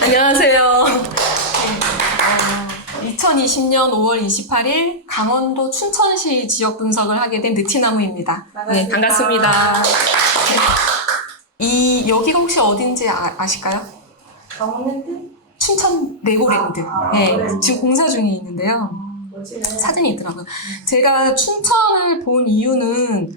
안녕하세요. 2020년 5월 28일 강원도 춘천시 지역 분석을 하게 된 느티나무입니다. 네, 반갑습니다. 여기가 혹시 어딘지 아실까요? 강원랜드? 춘천 레고랜드. 네, 지금 공사 중에 있는데요. 사진이 있더라고요. 제가 춘천을 본 이유는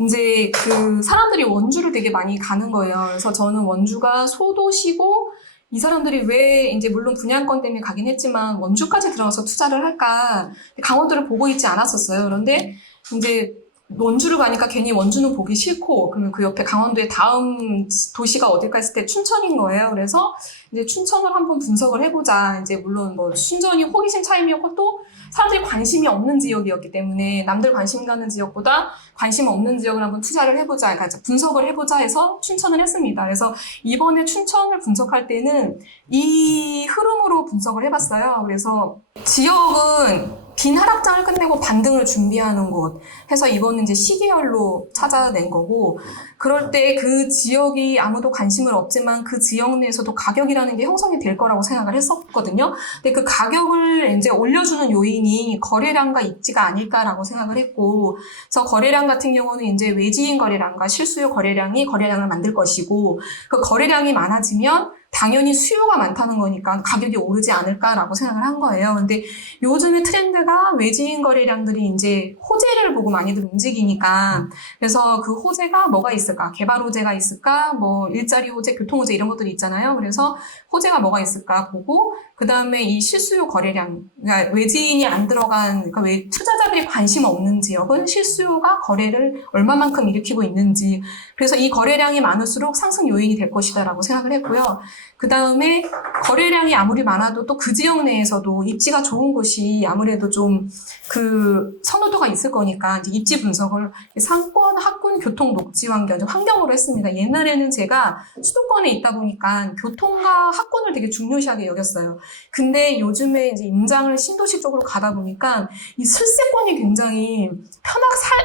이제 그 사람들이 원주를 되게 많이 가는 거예요. 그래서 저는 원주가 소도시고 이 사람들이 왜 이제 물론 분양권 때문에 가긴 했지만 원주까지 들어가서 투자를 할까 강원도를 보고 있지 않았었어요. 그런데 이제 원주를 가니까 괜히 원주는 보기 싫고 그러면 그 옆에 강원도의 다음 도시가 어딜까 했을 때 춘천인 거예요. 그래서 이제 춘천을 한번 분석을 해보자. 이제 물론 뭐 순전히 호기심 차이였고 또 사람들이 관심이 없는 지역이었기 때문에 남들 관심 가는 지역보다 관심 없는 지역을 한번 투자를 해보자, 그러니까 분석을 해보자 해서 춘천을 했습니다. 그래서 이번에 춘천을 분석할 때는 이 흐름으로 분석을 해봤어요. 그래서 지역은 빈 하락장을 끝내고 반등을 준비하는 곳 해서 이거는 이제 시계열로 찾아낸 거고, 그럴 때 그 지역이 아무도 관심을 없지만 그 지역 내에서도 가격이라는 게 형성이 될 거라고 생각을 했었거든요. 근데 그 가격을 이제 올려주는 요인이 거래량과 입지가 아닐까라고 생각을 했고, 그래서 거래량 같은 경우는 이제 외지인 거래량과 실수요 거래량이 거래량을 만들 것이고, 그 거래량이 많아지면 당연히 수요가 많다는 거니까 가격이 오르지 않을까라고 생각을 한 거예요. 근데 요즘의 트렌드가 외지인 거래량들이 이제 호재를 보고 많이들 움직이니까, 그래서 그 호재가 뭐가 있을까? 개발 호재가 있을까? 뭐 일자리 호재, 교통 호재 이런 것들이 있잖아요. 그래서 호재가 뭐가 있을까 보고, 그 다음에 이 실수요 거래량, 그러니까 외지인이 안 들어간, 그러니까 투자자들이 관심 없는 지역은 실수요가 거래를 얼마만큼 일으키고 있는지, 그래서 이 거래량이 많을수록 상승 요인이 될 것이다라고 생각을 했고요. 그 다음에 거래량이 아무리 많아도 또 그 지역 내에서도 입지가 좋은 곳이 아무래도 좀 그 선호도가 있을 거니까 이제 입지 분석을 상권, 학군, 교통, 녹지 환경, 환경으로 했습니다. 옛날에는 제가 수도권에 있다 보니까 교통과 학군을 되게 중요시하게 여겼어요. 근데 요즘에 이제 임장을 신도시 쪽으로 가다 보니까 이 슬세권이 굉장히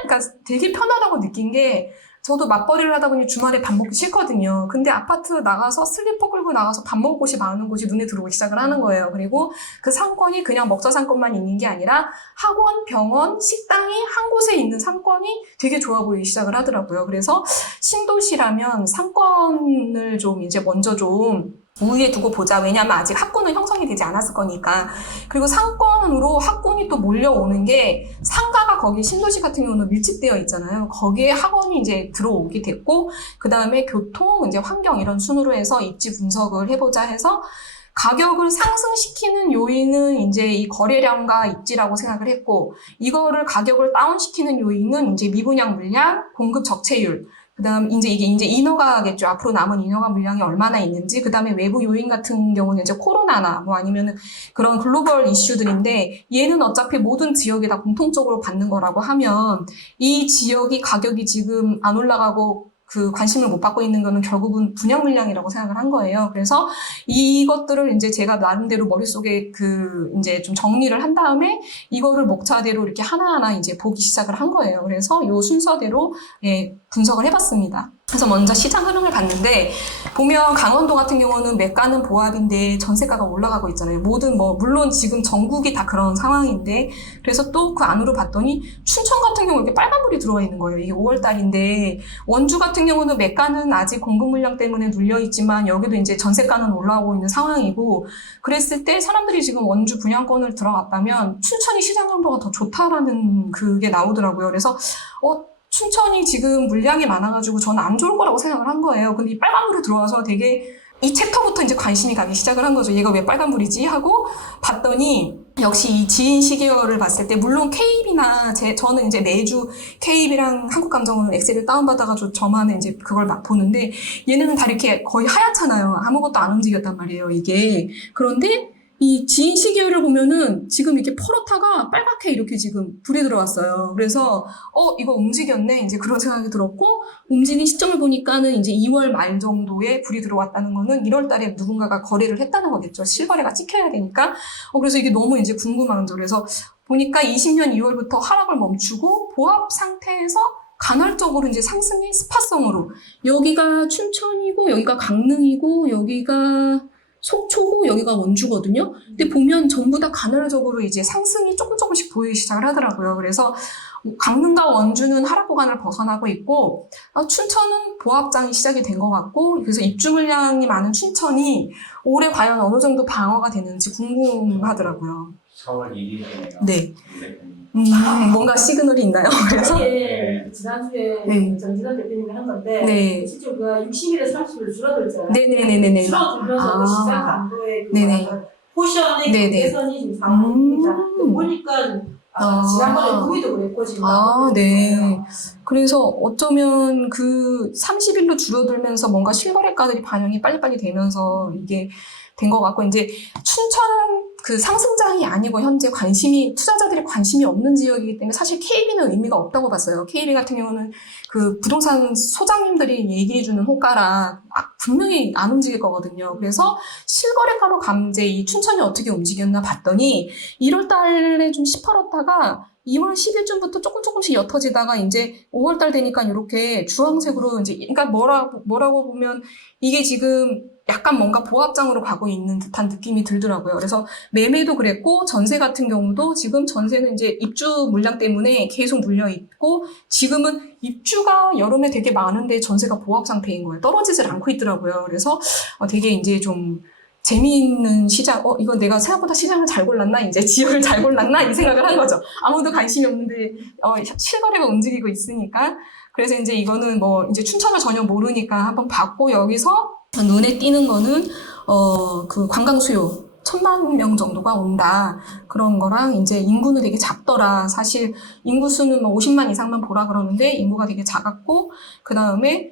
그러니까 되게 편하다고 느낀 게, 저도 맞벌이를 하다 보니 주말에 밥 먹기 싫거든요. 근데 아파트 나가서 슬리퍼 끌고 나가서 밥 먹을 곳이 많은 곳이 눈에 들어오기 시작을 하는 거예요. 그리고 그 상권이 그냥 먹자 상권만 있는 게 아니라 학원, 병원, 식당이 한 곳에 있는 상권이 되게 좋아 보이기 시작을 하더라고요. 그래서 신도시라면 상권을 좀 이제 먼저 좀 우위에 두고 보자. 왜냐하면 아직 학군은 형성이 되지 않았을 거니까. 그리고 상권으로 학군이 또 몰려오는 게, 상가가 거기 신도시 같은 경우는 밀집되어 있잖아요. 거기에 학원이 이제 들어오게 됐고, 그 다음에 교통, 이제 환경 이런 순으로 해서 입지 분석을 해보자 해서 가격을 상승시키는 요인은 이제 이 거래량과 입지라고 생각을 했고, 이거를 가격을 다운시키는 요인은 이제 미분양 물량, 공급 적체율, 그 다음, 이제 이게 인허가겠죠. 앞으로 남은 인허가 물량이 얼마나 있는지, 그 다음에 외부 요인 같은 경우는 이제 코로나나 뭐 아니면은 그런 글로벌 이슈들인데, 얘는 어차피 모든 지역에 다 공통적으로 받는 거라고 하면, 이 지역이 가격이 지금 안 올라가고 그 관심을 못 받고 있는 거는 결국은 분양 물량이라고 생각을 한 거예요. 그래서 이것들을 이제 제가 나름대로 머릿속에 이제 좀 정리를 한 다음에 이거를 목차대로 이렇게 하나하나 이제 보기 시작을 한 거예요. 그래서 요 순서대로 분석을 해봤습니다. 그래서 먼저 시장 흐름을 봤는데, 보면 강원도 같은 경우는 매가는 보합인데 전세가가 올라가고 있잖아요. 물론 지금 전국이 다 그런 상황인데, 그래서 또 그 안으로 봤더니 춘천 같은 경우 이렇게 빨간불이 들어와 있는 거예요. 이게 5월달인데, 원주 같은 경우는 매가는 아직 공급 물량 때문에 눌려있지만 여기도 이제 전세가는 올라오고 있는 상황이고, 그랬을 때 사람들이 지금 원주 분양권을 들어갔다면 춘천이 시장 정도가 더 좋다라는 그게 나오더라고요. 그래서 춘천이 지금 물량이 많아가지고 저는 안 좋을 거라고 생각을 한 거예요. 근데 이 빨간불이 들어와서 되게 이 챕터부터 이제 관심이 가기 시작을 한 거죠. 얘가 왜 빨간불이지? 하고 봤더니, 역시 이 지인 시계열을 봤을 때, 물론 KB나 저는 이제 매주 KB랑 한국감정원을 엑셀을 다운받아가지고 저만의 이제 그걸 막 보는데, 얘네는 다 이렇게 거의 하얗잖아요. 아무것도 안 움직였단 말이에요, 이게. 그런데 이 지인 시계열을 보면은 지금 이렇게 퍼렇다가 빨갛게 이렇게 지금 불이 들어왔어요. 그래서 이거 움직였네, 이제 그런 생각이 들었고, 움직인 시점을 보니까는 이제 2월 말 정도에 불이 들어왔다는 거는 1월 달에 누군가가 거래를 했다는 거겠죠. 실거래가 찍혀야 되니까. 그래서 이게 너무 이제 궁금한 거죠. 그래서 보니까 20년 2월부터 하락을 멈추고 보합 상태에서 간헐적으로 이제 상승의 스파성으로, 여기가 춘천이고 여기가 강릉이고 여기가 속초고 여기가 원주거든요. 근데 보면 전부 다 간헐적으로 이제 상승이 조금씩 보이기 시작을 하더라고요. 그래서 강릉과 원주는 하락 구간을 벗어나고 있고 춘천은 보합장이 시작이 된 것 같고 그래서 입주 물량이 많은 춘천이 올해 과연 어느 정도 방어가 되는지 궁금하더라고요. 4월 1일이네요. 네. 뭔가 시그널이 있나요? 그래서 이게 지난주에 네. 정진환 대표님이 한 건데 네. 실제 우리가 60일에 30일 줄어들잖아요. 네네네네네. 줄어들면서 시장 강도의 네네. 포션의 네네. 개선이 지금 상황입니다. 보니까 지난번에 아. 구이도 그랬고 지금 네. 그래서 어쩌면 그 30일로 줄어들면서 뭔가 실거래가들이 반영이 빨리빨리 되면서 이게 된 것 같고, 이제 춘천은 그 상승장이 아니고 현재 투자자들이 관심이 없는 지역이기 때문에 사실 KB는 의미가 없다고 봤어요. KB 같은 경우는 그 부동산 소장님들이 얘기해주는 호가라 분명히 안 움직일 거거든요. 그래서 실거래가로 감제 이 춘천이 어떻게 움직였나 봤더니 1월 달에 좀 시퍼렇다가 2월 10일쯤부터 조금씩 옅어지다가 이제 5월 달 되니까 이렇게 주황색으로 이제, 그러니까 뭐라고 보면 이게 지금 약간 뭔가 보합장으로 가고 있는 듯한 느낌이 들더라고요. 그래서 매매도 그랬고 전세 같은 경우도 지금 전세는 이제 입주 물량 때문에 계속 물려 있고 지금은 입주가 여름에 되게 많은데 전세가 보합 상태인 거예요. 떨어지질 않고 있더라고요. 그래서 되게 이제 좀 재미있는 시장, 이거 내가 생각보다 시장을 잘 골랐나? 이제 지역을 잘 골랐나? 이 생각을 한 거죠. 아무도 관심이 없는데, 실거래가 움직이고 있으니까. 그래서 이제 이거는 이제 춘천을 전혀 모르니까 한번 봤고, 여기서 눈에 띄는 거는, 그 관광 수요. 1,000만 명 정도가 온다. 그런 거랑, 이제 인구는 되게 작더라. 사실, 인구수는 50만 이상만 보라 그러는데, 인구가 되게 작았고, 그 다음에,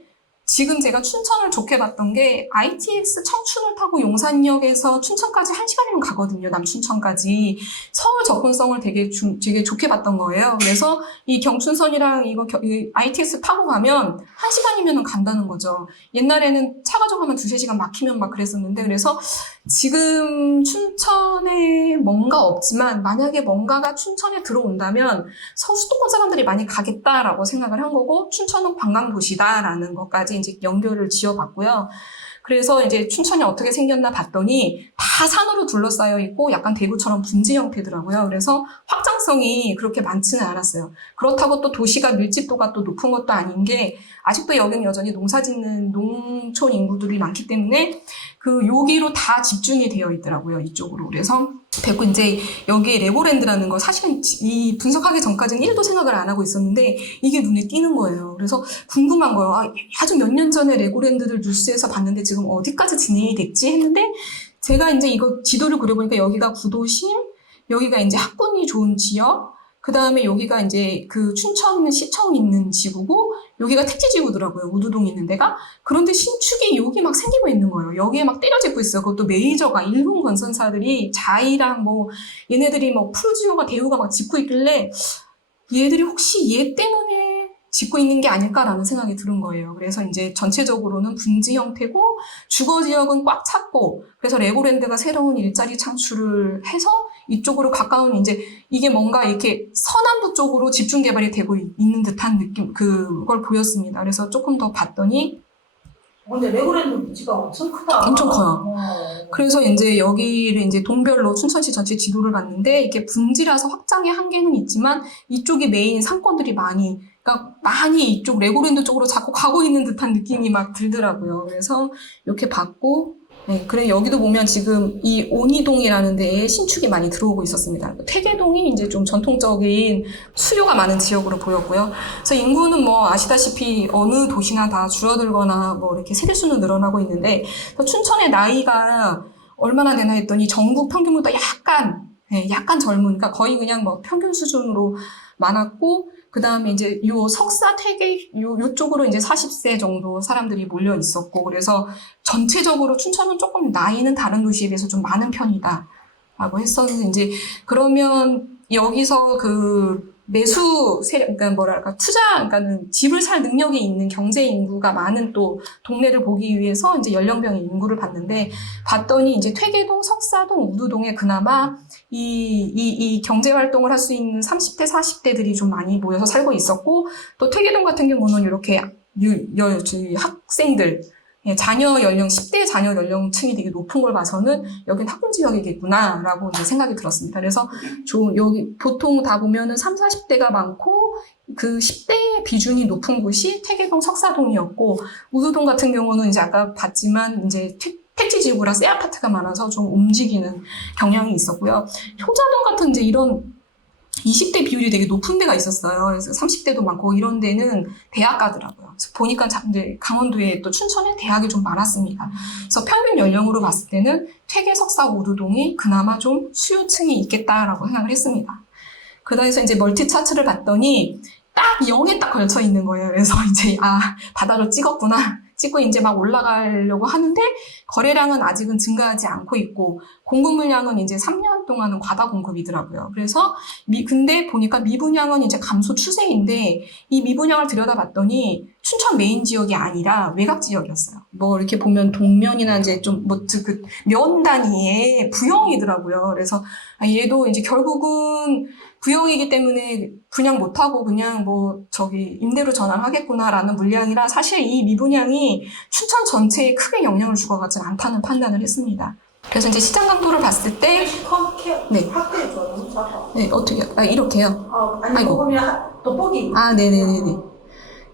지금 제가 춘천을 좋게 봤던 게 ITX 청춘을 타고 용산역에서 춘천까지 1시간이면 가거든요. 남춘천까지. 서울 접근성을 되게 좋게 봤던 거예요. 그래서 이 경춘선이랑 이 ITX 타고 가면 1시간이면 간다는 거죠. 옛날에는 차 가져가면 2-3시간 막히면 막 그랬었는데 그래서 지금 춘천에 뭔가 없지만 만약에 뭔가가 춘천에 들어온다면 수도권 사람들이 많이 가겠다라고 생각을 한 거고 춘천은 관광도시다라는 것까지 이제 연결을 지어봤고요. 그래서 이제 춘천이 어떻게 생겼나 봤더니 다 산으로 둘러싸여 있고 약간 대구처럼 분지 형태더라고요. 그래서 확장성이 그렇게 많지는 않았어요. 그렇다고 또 도시가 밀집도가 또 높은 것도 아닌 게 아직도 여기는 여전히 농사 짓는 농촌 인구들이 많기 때문에 여기로 다 집중이 되어 있더라고요. 이쪽으로. 그래서 됐고 이제 여기 레고랜드라는 거 사실은 이 분석하기 전까지는 1도 생각을 안 하고 있었는데 이게 눈에 띄는 거예요. 그래서 궁금한 거예요. 아주 몇 년 전에 레고랜드를 뉴스에서 봤는데 지금 어디까지 진행이 됐지 했는데 제가 이제 이거 지도를 그려보니까 여기가 구도심, 여기가 이제 학군이 좋은 지역, 그 다음에 여기가 이제 그 춘천 시청 있는 지구고, 여기가 택지지구더라고요. 우두동 있는 데가. 그런데 신축이 여기 막 생기고 있는 거예요. 여기에 막 때려지고 있어요. 그것도 메이저가, 일본 건설사들이 자이랑 얘네들이 푸르지오가 대우가 막 짓고 있길래, 얘들이 혹시 얘 때문에 짓고 있는 게 아닐까라는 생각이 드는 거예요. 그래서 이제 전체적으로는 분지 형태고, 주거 지역은 꽉 찼고, 그래서 레고랜드가 새로운 일자리 창출을 해서 이쪽으로 가까운 이제 이게 뭔가 이렇게 서남부 쪽으로 집중 개발이 되고 있는 듯한 느낌, 그걸 보였습니다. 그래서 조금 더 봤더니 근데 레고랜드 부지가 엄청 크다. 엄청 커요. 그래서 이제 여기를 이제 동별로 춘천시 전체 지도를 봤는데 이게 분지라서 확장의 한계는 있지만 이쪽이 메인 상권들이 그러니까 많이 이쪽 레고랜드 쪽으로 자꾸 가고 있는 듯한 느낌이 막 들더라고요. 그래서 이렇게 봤고, 네, 그래 여기도 보면 지금 이 온이동이라는 데에 신축이 많이 들어오고 있었습니다. 퇴계동이 이제 좀 전통적인 수요가 많은 지역으로 보였고요. 그래서 인구는 아시다시피 어느 도시나 다 줄어들거나 이렇게 세대수는 늘어나고 있는데 춘천의 나이가 얼마나 되나 했더니 전국 평균보다 약간 젊은, 그러니까 거의 그냥 평균 수준으로 많았고, 그 다음에 이제 석사 퇴계 요쪽으로 이제 40세 정도 사람들이 몰려 있었고, 그래서 전체적으로 춘천은 조금 나이는 다른 도시에 비해서 좀 많은 편이다 라고 했었는데, 이제 그러면 여기서 매수 세력, 그러니까 그러니까는 집을 살 능력이 있는 경제 인구가 많은 또 동네를 보기 위해서 이제 연령별의 인구를 봤는데, 봤더니 이제 퇴계동, 석사동, 우두동에 그나마 이 경제 활동을 할 수 있는 30대, 40대들이 좀 많이 모여서 살고 있었고, 또 퇴계동 같은 경우는 이렇게 학생들, 자녀 연령, 10대 자녀 연령층이 되게 높은 걸 봐서는 여긴 학군 지역이겠구나라고 이제 생각이 들었습니다. 그래서 여기 보통 다 보면은 3, 40대가 많고 그 10대 비중이 높은 곳이 태계동 석사동이었고 우수동 같은 경우는 이제 아까 봤지만 이제 택지 지구라 새 아파트가 많아서 좀 움직이는 경향이 있었고요. 효자동 같은 이제 이런 20대 비율이 되게 높은 데가 있었어요. 그래서 30대도 많고 이런 데는 대학 가더라고요. 그래서 보니까 이제 강원도에 또 춘천에 대학이 좀 많았습니다. 그래서 평균 연령으로 봤을 때는 퇴계 석사 우두동이 그나마 좀 수요층이 있겠다라고 생각을 했습니다. 그러다 해서 이제 멀티 차트를 봤더니 딱 0에 딱 걸쳐 있는 거예요. 그래서 이제 바닥을 찍었구나. 찍고 이제 막 올라가려고 하는데 거래량은 아직은 증가하지 않고 있고 공급 물량은 이제 3년 동안은 과다 공급이더라고요. 그래서 근데 보니까 미분양은 이제 감소 추세인데 이 미분양을 들여다봤더니 춘천 메인 지역이 아니라 외곽 지역이었어요. 뭐 이렇게 보면 동면이나 이제 좀 그 면 단위의 부영이더라고요. 그래서 얘도 이제 결국은 부영이기 때문에 분양 못하고 그냥 임대로 전환하겠구나라는 물량이라 사실 이 미분양이 춘천 전체에 크게 영향을 주고 가진 않다는 판단을 했습니다. 그래서 이제 시장 강도를 봤을 때 네. 학교에 줘 너무 작아. 네, 어떻게 이렇게요? 아니 아이고. 보면 돋보기. 네네네네.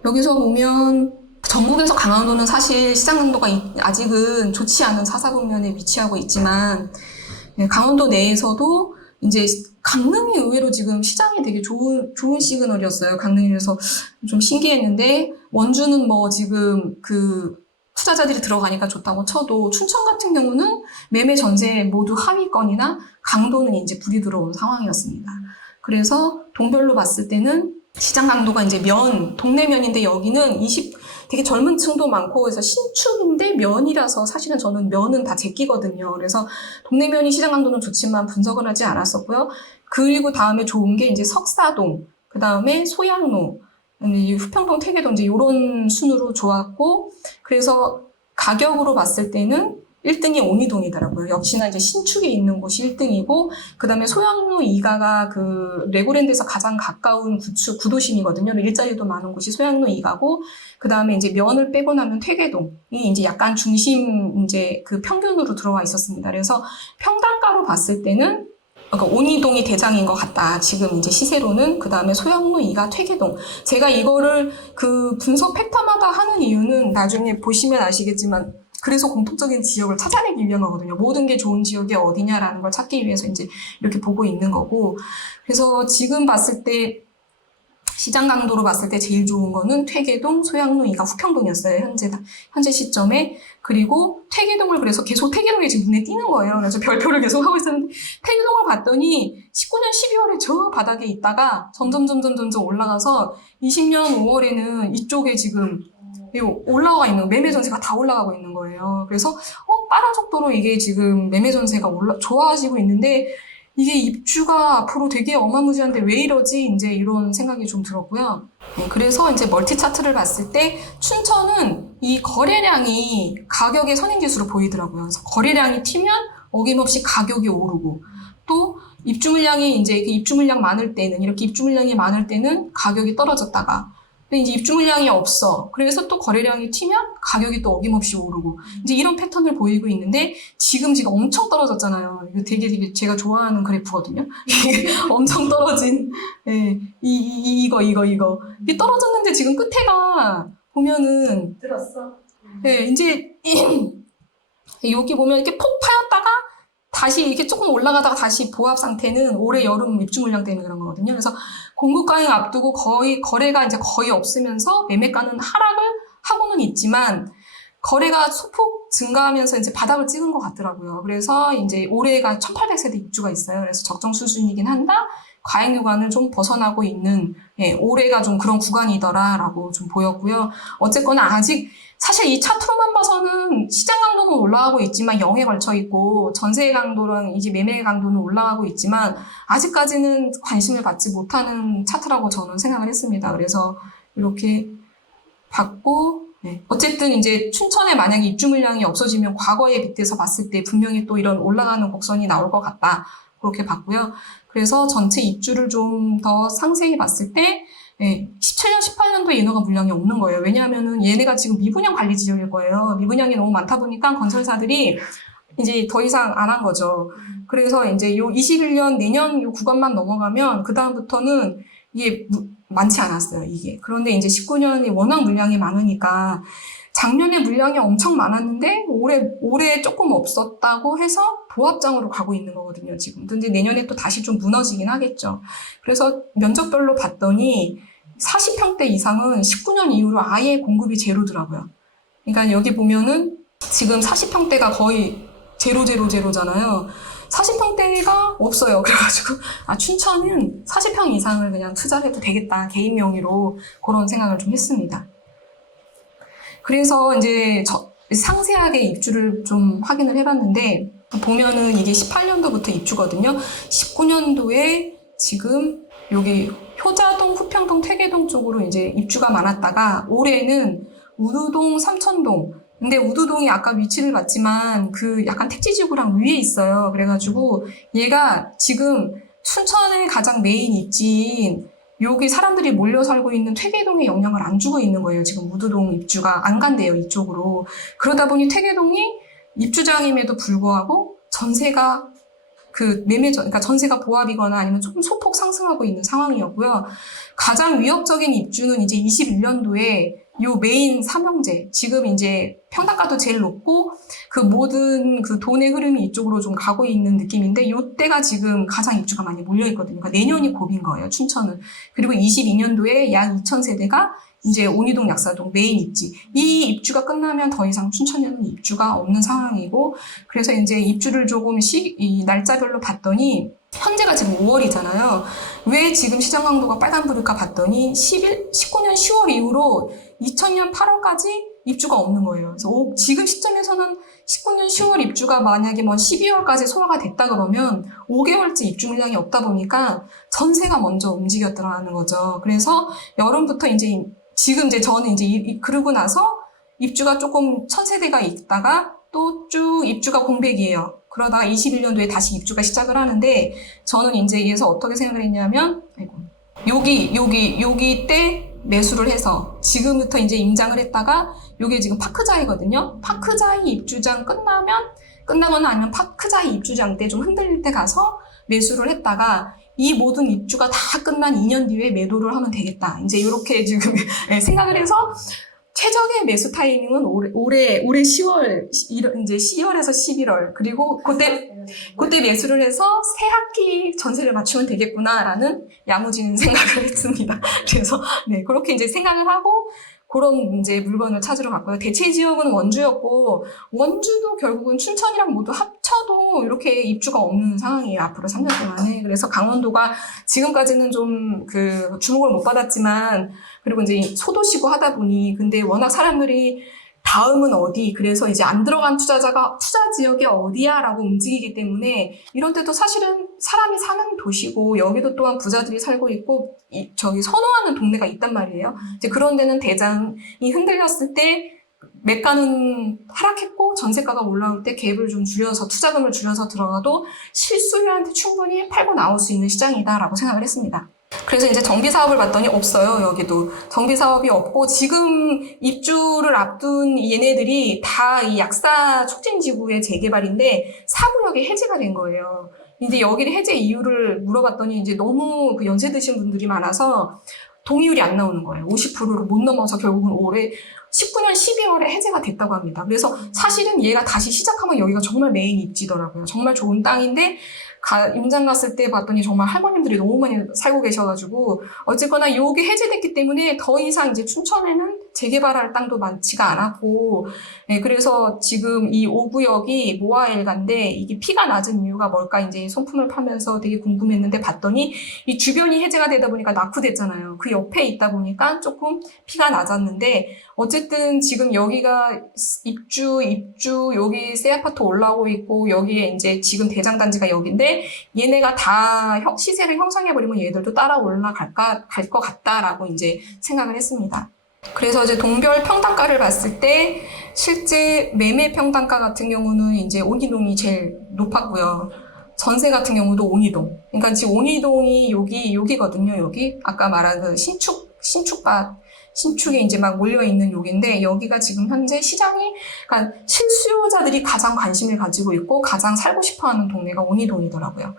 여기서 보면 전국에서 강원도는 사실 시장 강도가 아직은 좋지 않은 사사분면에 위치하고 있지만 강원도 내에서도 이제 강릉이 의외로 지금 시장이 되게 좋은 시그널이었어요. 강릉에서 좀 신기했는데 원주는 지금 그 투자자들이 들어가니까 좋다고 쳐도 춘천 같은 경우는 매매 전세 모두 하위권이나 강도는 이제 불이 들어온 상황이었습니다. 그래서 동별로 봤을 때는 시장 강도가 이제 동네 면인데 여기는 되게 젊은 층도 많고 그래서 신축인데 면이라서 사실은 저는 면은 다 제끼거든요. 그래서 동네 면이 시장 강도는 좋지만 분석을 하지 않았었고요. 그리고 다음에 좋은 게 이제 석사동, 그 다음에 소양로, 후평동, 태계동 이제 이런 순으로 좋았고 그래서 가격으로 봤을 때는 1등이 온이동이더라고요. 역시나 이제 신축에 있는 곳이 1등이고, 그 다음에 소양로 2가가 그 레고랜드에서 가장 가까운 구도심이거든요. 일자리도 많은 곳이 소양로 2가고, 그 다음에 이제 면을 빼고 나면 퇴계동이 이제 약간 중심 이제 그 평균으로 들어와 있었습니다. 그래서 평당가로 봤을 때는 그러니까 온이동이 대장인 것 같다. 지금 이제 시세로는. 그 다음에 소양로 2가 퇴계동. 제가 이거를 그 분석 팩터마다 하는 이유는 나중에 보시면 아시겠지만 그래서 공통적인 지역을 찾아내기 위한 거거든요. 모든 게 좋은 지역이 어디냐라는 걸 찾기 위해서 이제 이렇게 보고 있는 거고. 그래서 지금 봤을 때 시장 강도로 봤을 때 제일 좋은 거는 퇴계동, 소양로 2가 후평동이었어요. 현재 시점에. 그리고 퇴계동을 그래서 계속 퇴계동이 지금 눈에 띄는 거예요. 그래서 별표를 계속 하고 있었는데 퇴계동을 봤더니 19년 12월에 저 바닥에 있다가 점점 올라가서 20년 5월에는 이쪽에 지금 올라가 있는 매매 전세가 다 올라가고 있는 거예요. 그래서 빠른 속도로 이게 지금 매매 전세가 좋아지고 있는데 이게 입주가 앞으로 되게 어마무지한데 왜 이러지? 이제 이런 생각이 좀 들었고요. 그래서 이제 멀티 차트를 봤을 때 춘천은 이 거래량이 가격의 선행지수로 보이더라고요. 그래서 거래량이 튀면 어김없이 가격이 오르고 또 입주 물량이 이제 입주 물량 많을 때는 이렇게 입주 물량이 많을 때는 가격이 떨어졌다가 근데 이제 입주 물량이 없어. 그래서 또 거래량이 튀면 가격이 또 어김없이 오르고 이제 이런 패턴을 보이고 있는데 지금 엄청 떨어졌잖아요. 이거 되게 제가 좋아하는 그래프거든요. 엄청 떨어진 이거 이게 떨어졌는데 지금 끝에가 보면은 들었어? 이제 여기 보면 이렇게 폭 파였다가 다시 이렇게 조금 올라가다가 다시 보합 상태는 올해 여름 입주 물량 때문에 그런 거거든요. 그래서 공급 과잉 앞두고 거래가 이제 거의 없으면서 매매가는 하락을 하고는 있지만 거래가 소폭 증가하면서 이제 바닥을 찍은 것 같더라고요. 그래서 이제 올해가 1800세대 입주가 있어요. 그래서 적정 수준이긴 한다. 과잉 구간을 좀 벗어나고 있는 올해가 좀 그런 구간이더라라고 좀 보였고요. 어쨌거나 아직 사실 이 차트로만 봐서는 시장 강도는 올라가고 있지만 0에 걸쳐 있고 전세 강도랑 이제 매매 강도는 올라가고 있지만 아직까지는 관심을 받지 못하는 차트라고 저는 생각을 했습니다. 그래서 이렇게 봤고 어쨌든 이제 춘천에 만약에 입주 물량이 없어지면 과거에 빗대서 봤을 때 분명히 또 이런 올라가는 곡선이 나올 것 같다. 그렇게 봤고요. 그래서 전체 입주를 좀 더 상세히 봤을 때 예, 17년, 18년도에 인허가 물량이 없는 거예요. 왜냐하면은 얘네가 지금 미분양 관리 지역일 거예요. 미분양이 너무 많다 보니까 건설사들이 이제 더 이상 안 한 거죠. 그래서 이제 요 21년 내년 요 구간만 넘어가면 그다음부터는 이게 많지 않았어요, 이게. 그런데 이제 19년이 워낙 물량이 많으니까 작년에 물량이 엄청 많았는데 올해 조금 없었다고 해서 보합장으로 가고 있는 거거든요, 지금. 근데 내년에 또 다시 좀 무너지긴 하겠죠. 그래서 면적별로 봤더니 40평대 이상은 19년 이후로 아예 공급이 제로더라고요. 그러니까 여기 보면은 지금 40평대가 거의 제로잖아요. 40평대가 없어요. 그래가지고, 춘천은 40평 이상을 그냥 투자해도 되겠다. 개인 명의로 그런 생각을 좀 했습니다. 그래서 이제 상세하게 입주를 좀 확인을 해봤는데, 보면은 이게 18년도부터 입주거든요. 19년도에 지금 여기 효자동, 후평동, 퇴계동 쪽으로 이제 입주가 많았다가, 올해는 우두동, 삼천동, 근데 우두동이 아까 위치를 봤지만 그 약간 택지지구랑 위에 있어요. 그래가지고 얘가 지금 춘천의 가장 메인 입지인 여기 사람들이 몰려 살고 있는 퇴계동에 영향을 안 주고 있는 거예요. 지금 우두동 입주가 안 간대요, 이쪽으로. 그러다 보니 퇴계동이 입주장임에도 불구하고 전세가 그러니까 전세가 보합이거나 아니면 조금 소폭 상승하고 있는 상황이었고요. 가장 위협적인 입주는 이제 21년도에 요 메인 삼형제, 지금 이제 평당가도 제일 높고 그 모든 그 돈의 흐름이 이쪽으로 좀 가고 있는 느낌인데 요때가 지금 가장 입주가 많이 몰려 있거든요. 그러니까 내년이 고비인 거예요, 춘천은. 그리고 22년도에 약 2,000세대가 이제 온이동, 약사동 메인 입지. 이 입주가 끝나면 더 이상 춘천에는 입주가 없는 상황이고, 그래서 이제 입주를 조금 이 날짜별로 봤더니 현재가 지금 5월이잖아요. 왜 지금 시장 강도가 빨간불일까 봤더니 19년 10월 이후로 2000년 8월까지 입주가 없는 거예요. 그래서 지금 시점에서는 19년 10월 입주가 만약에 뭐 12월까지 소화가 됐다 그러면 5개월째 입주 물량이 없다 보니까 전세가 먼저 움직였더라는 거죠. 그래서 여름부터 지금 저는 이제 그러고 나서 입주가 조금 1000세대가 있다가 또 쭉 입주가 공백이에요. 그러다가 21년도에 다시 입주가 시작을 하는데, 저는 이제 여기서 어떻게 생각을 했냐면, 여기 때 매수를 해서 지금부터 이제 임장을 했다가, 요게 지금 파크자이거든요. 파크자이 입주장 끝나거나 아니면 파크자이 입주장 때 좀 흔들릴 때 가서 매수를 했다가, 이 모든 입주가 다 끝난 2년 뒤에 매도를 하면 되겠다. 이제 이렇게 지금 생각을 해서, 최적의 매수 타이밍은 올해 10월, 이제 10월에서 11월. 그리고 그때 매수를 해서 새 학기 전세를 맞추면 되겠구나라는 야무지는 생각을 했습니다. 그래서, 그렇게 이제 생각을 하고, 그런 이제 물건을 찾으러 갔고요. 대체 지역은 원주였고, 원주도 결국은 춘천이랑 모두 합쳐도 이렇게 입주가 없는 상황이에요. 앞으로 3년 동안에. 그래서 강원도가 지금까지는 좀 주목을 못 받았지만, 그리고 이제 소도시고 하다 보니, 근데 워낙 사람들이 다음은 어디, 그래서 이제 안 들어간 투자자가 투자 지역이 어디야 라고 움직이기 때문에 이런 데도 사실은 사람이 사는 도시고 여기도 또한 부자들이 살고 있고 선호하는 동네가 있단 말이에요. 이제 그런 데는 대장이 흔들렸을 때 매가는 하락했고 전세가가 올라올 때 갭을 좀 줄여서 투자금을 줄여서 들어가도 실수요한테 충분히 팔고 나올 수 있는 시장이다라고 생각을 했습니다. 그래서 이제 정비사업을 봤더니 없어요. 여기도 정비사업이 없고 지금 입주를 앞둔 얘네들이 다 이 약사 촉진지구의 재개발인데 4구역이 해제가 된 거예요. 근데 여기를 해제 이유를 물어봤더니 이제 너무 연세 드신 분들이 많아서 동의율이 안 나오는 거예요. 50%를 못 넘어서 결국은 올해 19년 12월에 해제가 됐다고 합니다. 그래서 사실은 얘가 다시 시작하면 여기가 정말 메인 입지더라고요. 정말 좋은 땅인데 임장 갔을 때 봤더니 정말 할머님들이 너무 많이 살고 계셔가지고 어쨌거나 요게 해제됐기 때문에 더 이상 이제 춘천에는 재개발할 땅도 많지가 않았고 그래서 지금 이 5구역이 모아일가인데 이게 피가 낮은 이유가 뭘까 이제 손품을 파면서 되게 궁금했는데 봤더니 이 주변이 해제가 되다 보니까 낙후됐잖아요. 그 옆에 있다 보니까 조금 피가 낮았는데 어쨌든 지금 여기가 입주 여기 새 아파트 올라오고 있고 여기에 이제 지금 대장단지가 여기인데 얘네가 다 시세를 형성해버리면 얘들도 따라 갈 것 같다라고 이제 생각을 했습니다. 그래서 이제 동별 평당가를 봤을 때 실제 매매 평당가 같은 경우는 이제 온이동이 제일 높았고요. 전세 같은 경우도 온이동. 그러니까 지금 온이동이 여기거든요. 여기 아까 말한 그 신축 신축에 이제 막 몰려있는 요긴데, 여기가 지금 현재 시장이, 그러니까 실수요자들이 가장 관심을 가지고 있고, 가장 살고 싶어 하는 동네가 온이동이더라고요.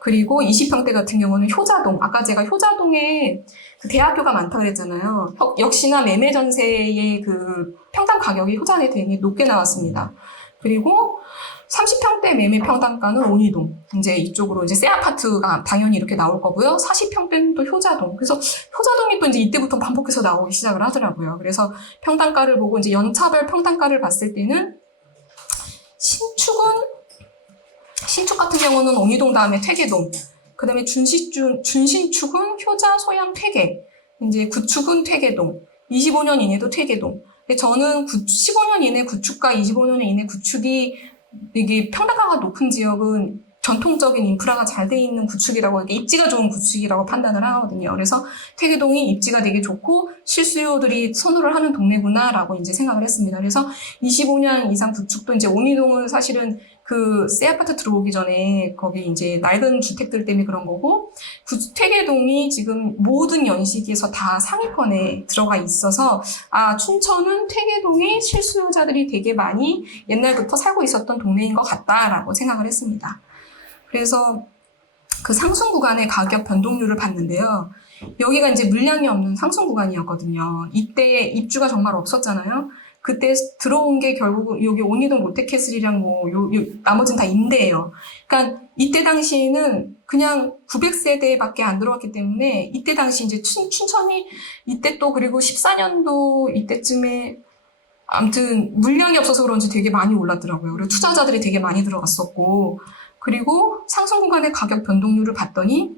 그리고 20평대 같은 경우는 효자동. 아까 제가 효자동에 그 대학교가 많다고 그랬잖아요. 역시나 매매 전세의 그 평당 가격이 효자에 되게 높게 나왔습니다. 그리고 30평대 매매 평당가는 온이동. 이제 이쪽으로 이제 새 아파트가 당연히 이렇게 나올 거고요. 40평대는 또 효자동. 그래서 효자동이 또 이제 이때부터 반복해서 나오기 시작을 하더라고요. 그래서 평당가를 보고 이제 연차별 평당가를 봤을 때는 신축 같은 경우는 온이동 다음에 퇴계동. 그 다음에 준신축은 효자, 소양, 퇴계. 이제 구축은 퇴계동. 25년 이내도 퇴계동. 근데 저는 15년 이내 구축과 25년 이내 구축이 이게 평당가가 높은 지역은 전통적인 인프라가 잘 돼 있는 구축이라고, 입지가 좋은 구축이라고 판단을 하거든요. 그래서 퇴계동이 입지가 되게 좋고 실수요들이 선호를 하는 동네구나라고 이제 생각을 했습니다. 그래서 25년 이상 구축도 이제 온이동은 사실은 그 새 아파트 들어오기 전에 거기 이제 낡은 주택들 때문에 그런 거고, 퇴계동이 지금 모든 연식에서 다 상위권에 들어가 있어서, 춘천은 퇴계동이 실수요자들이 되게 많이 옛날부터 살고 있었던 동네인 것 같다라고 생각을 했습니다. 그래서 그 상승 구간의 가격 변동률을 봤는데요. 여기가 이제 물량이 없는 상승 구간이었거든요. 이때 입주가 정말 없었잖아요. 그때 들어온 게 결국 여기 온이동 롯데캐슬이랑 나머지는 다 임대예요. 그러니까 이때 당시에는 그냥 900세대밖에 안 들어왔기 때문에 이때 당시 이제 춘천이 이때 또 그리고 14년도 이때쯤에 아무튼 물량이 없어서 그런지 되게 많이 올랐더라고요. 그리고 투자자들이 되게 많이 들어갔었고, 그리고 상승 구간의 가격 변동률을 봤더니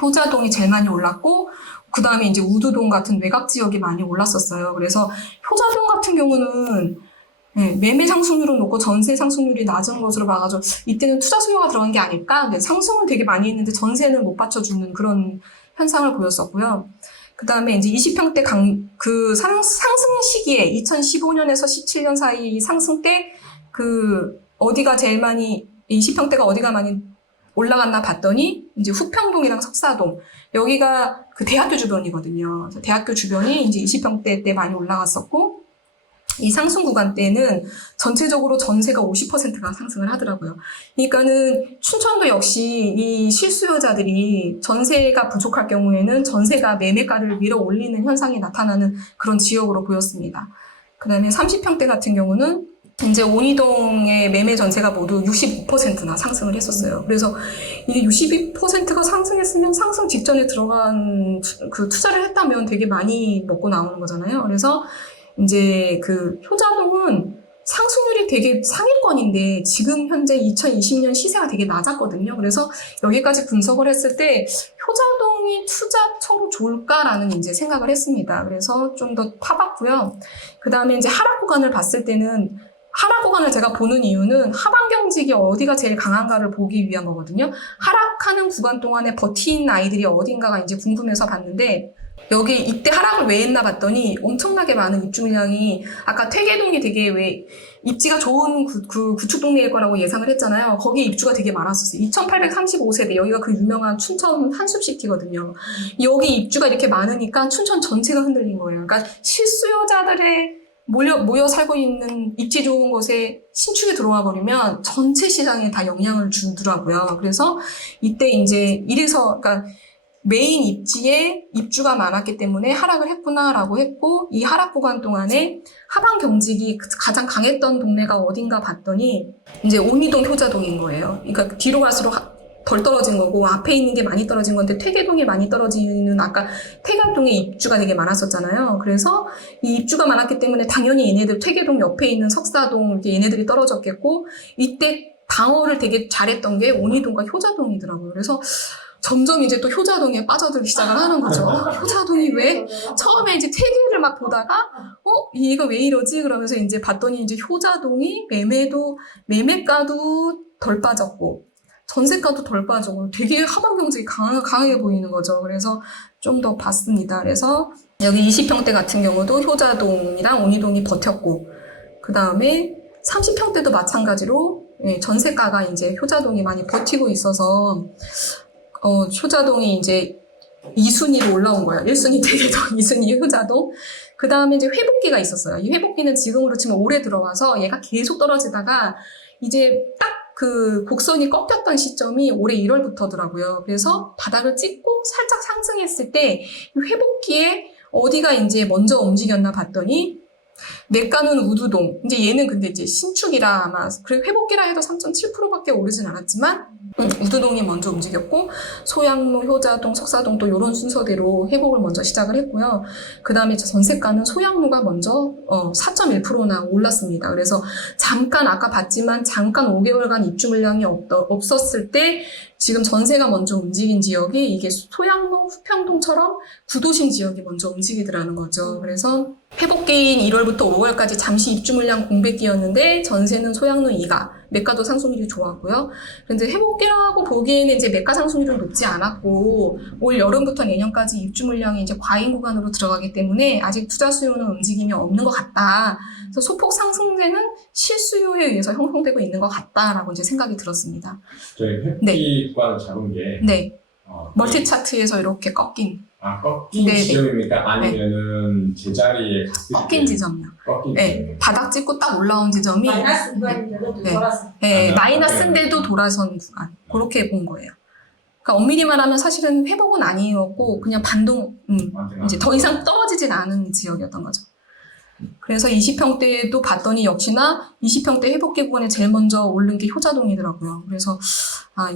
효자동이 제일 많이 올랐고, 그 다음에 이제 우두동 같은 외곽 지역이 많이 올랐었어요. 그래서 효자동 같은 경우는 매매 상승률은 높고 전세 상승률이 낮은 것으로 봐가지고 이때는 투자 수요가 들어간 게 아닐까? 상승은 되게 많이 했는데 전세는 못 받쳐주는 그런 현상을 보였었고요. 그 다음에 이제 20평대 그 상승 시기에 2015년에서 17년 사이 상승 때 어디가 제일 많이 20평대가 어디가 많이 올라갔나 봤더니 이제 후평동이랑 석사동, 여기가 그 대학교 주변이거든요. 대학교 주변이 이제 20평대 때 많이 올라갔었고, 이 상승 구간 때는 전체적으로 전세가 50%가 상승을 하더라고요. 그러니까는 춘천도 역시 이 실수요자들이 전세가 부족할 경우에는 전세가 매매가를 밀어 올리는 현상이 나타나는 그런 지역으로 보였습니다. 그 다음에 30평대 같은 경우는 이제 온이동의 매매 전세가 모두 65%나 상승을 했었어요. 그래서 이게 62%가 상승했으면 상승 직전에 들어간 그 투자를 했다면 되게 많이 먹고 나오는 거잖아요. 그래서 이제 그 효자동은 상승률이 되게 상위권인데 지금 현재 2020년 시세가 되게 낮았거든요. 그래서 여기까지 분석을 했을 때 효자동이 투자처로 좋을까라는 이제 생각을 했습니다. 그래서 좀 더 파봤고요. 그 다음에 이제 하락 구간을 봤을 때는, 하락 구간을 제가 보는 이유는 하방 경직이 어디가 제일 강한가를 보기 위한 거거든요. 하락하는 구간 동안에 버틴 아이들이 어딘가가 이제 궁금해서 봤는데, 여기 이때 하락을 왜 했나 봤더니 엄청나게 많은 입주 물량이, 아까 퇴계동이 되게 왜 입지가 좋은 구축 동네일 거라고 예상을 했잖아요. 거기 입주가 되게 많았었어요. 2835세대, 여기가 그 유명한 춘천 한숲시티거든요. 여기 입주가 이렇게 많으니까 춘천 전체가 흔들린 거예요. 그러니까 실수요자들의 모여 살고 있는 입지 좋은 곳에 신축이 들어와 버리면 전체 시장에 다 영향을 주더라고요. 그래서 이때 이제 그러니까 메인 입지에 입주가 많았기 때문에 하락을 했구나라고 했고, 이 하락 구간 동안에 하방 경직이 가장 강했던 동네가 어딘가 봤더니 이제 온이동 효자동인 거예요. 그러니까 뒤로 갈수록 덜 떨어진 거고, 앞에 있는 게 많이 떨어진 건데 퇴계동이 많이 떨어지는, 아까 퇴계동에 입주가 되게 많았었잖아요. 그래서 이 입주가 많았기 때문에 당연히 얘네들 퇴계동 옆에 있는 석사동 이렇게 얘네들이 떨어졌겠고, 이때 방어를 되게 잘했던 게 온이동과 효자동이더라고요. 그래서 점점 이제 또 효자동에 빠져들기 시작을 하는 거죠. 효자동이 왜? 처음에 이제 퇴계를 막 보다가, 얘가 왜 이러지? 그러면서 이제 봤더니 이제 효자동이 매매가도 덜 빠졌고, 전세가도 덜 빠지고 되게 하방 경직이 강하게 보이는 거죠. 그래서 좀 더 봤습니다. 그래서 여기 20평대 같은 경우도 효자동이랑 온이동이 버텼고, 그 다음에 30평대도 마찬가지로 전세가가 이제 효자동이 많이 버티고 있어서, 효자동이 이제 2순위로 올라온 거예요. 1순위 태계동, 2순위 효자동. 그 다음에 이제 회복기가 있었어요. 이 회복기는 지금으로 치면 올해 들어와서 얘가 계속 떨어지다가 이제 딱 그 곡선이 꺾였던 시점이 올해 1월부터더라고요. 그래서 바닥을 찍고 살짝 상승했을 때 회복기에 어디가 이제 먼저 움직였나 봤더니 매가는 우두동. 이제 얘는 근데 이제 신축이라 아마 그래 회복기라 해도 3.7%밖에 오르진 않았지만 우두동이 먼저 움직였고 소양로, 효자동, 석사동 또 이런 순서대로 회복을 먼저 시작을 했고요. 그 다음에 전세가는 소양로가 먼저 4.1%나 올랐습니다. 그래서 잠깐 아까 봤지만 잠깐 5개월간 입주 물량이 없었을 때 지금 전세가 먼저 움직인 지역이 이게 소양로, 후평동처럼 구도심 지역이 먼저 움직이더라는 거죠. 그래서 회복기인 1월부터 5월까지 잠시 입주 물량 공백기였는데 전세는 소양로 2가 매가도 상승률이 좋았고요. 그런데 회복기라고 보기에는 이제 매가 상승률은 높지 않았고 올 여름부터 내년까지 입주 물량이 이제 과잉 구간으로 들어가기 때문에 아직 투자 수요는 움직임이 없는 것 같다. 그래서 소폭 상승세는 실수요에 의해서 형성되고 있는 것 같다라고 이제 생각이 들었습니다. 저희 회피과를 잡은 게 네. 멀티 차트에서 이렇게 꺾인. 꺾인 네네. 지점입니까? 아니면은 제자리에 갔을 꺾인 때 지점이요. 꺾인 네. 지점. 바닥 찍고 딱 올라온 지점이 마이너스 구간인데도 네. 돌아서. 네, 아, 마이너스인데도 돌아선 구간. 그렇게 본 거예요. 그러니까 엄밀히 말하면 사실은 회복은 아니었고 그냥 반동, 이제 더 이상 떨어지진 않은 지역이었던 거죠. 그래서 20평대도 봤더니 역시나 20평대 회복기 구간에 제일 먼저 오른 게 효자동이더라고요. 그래서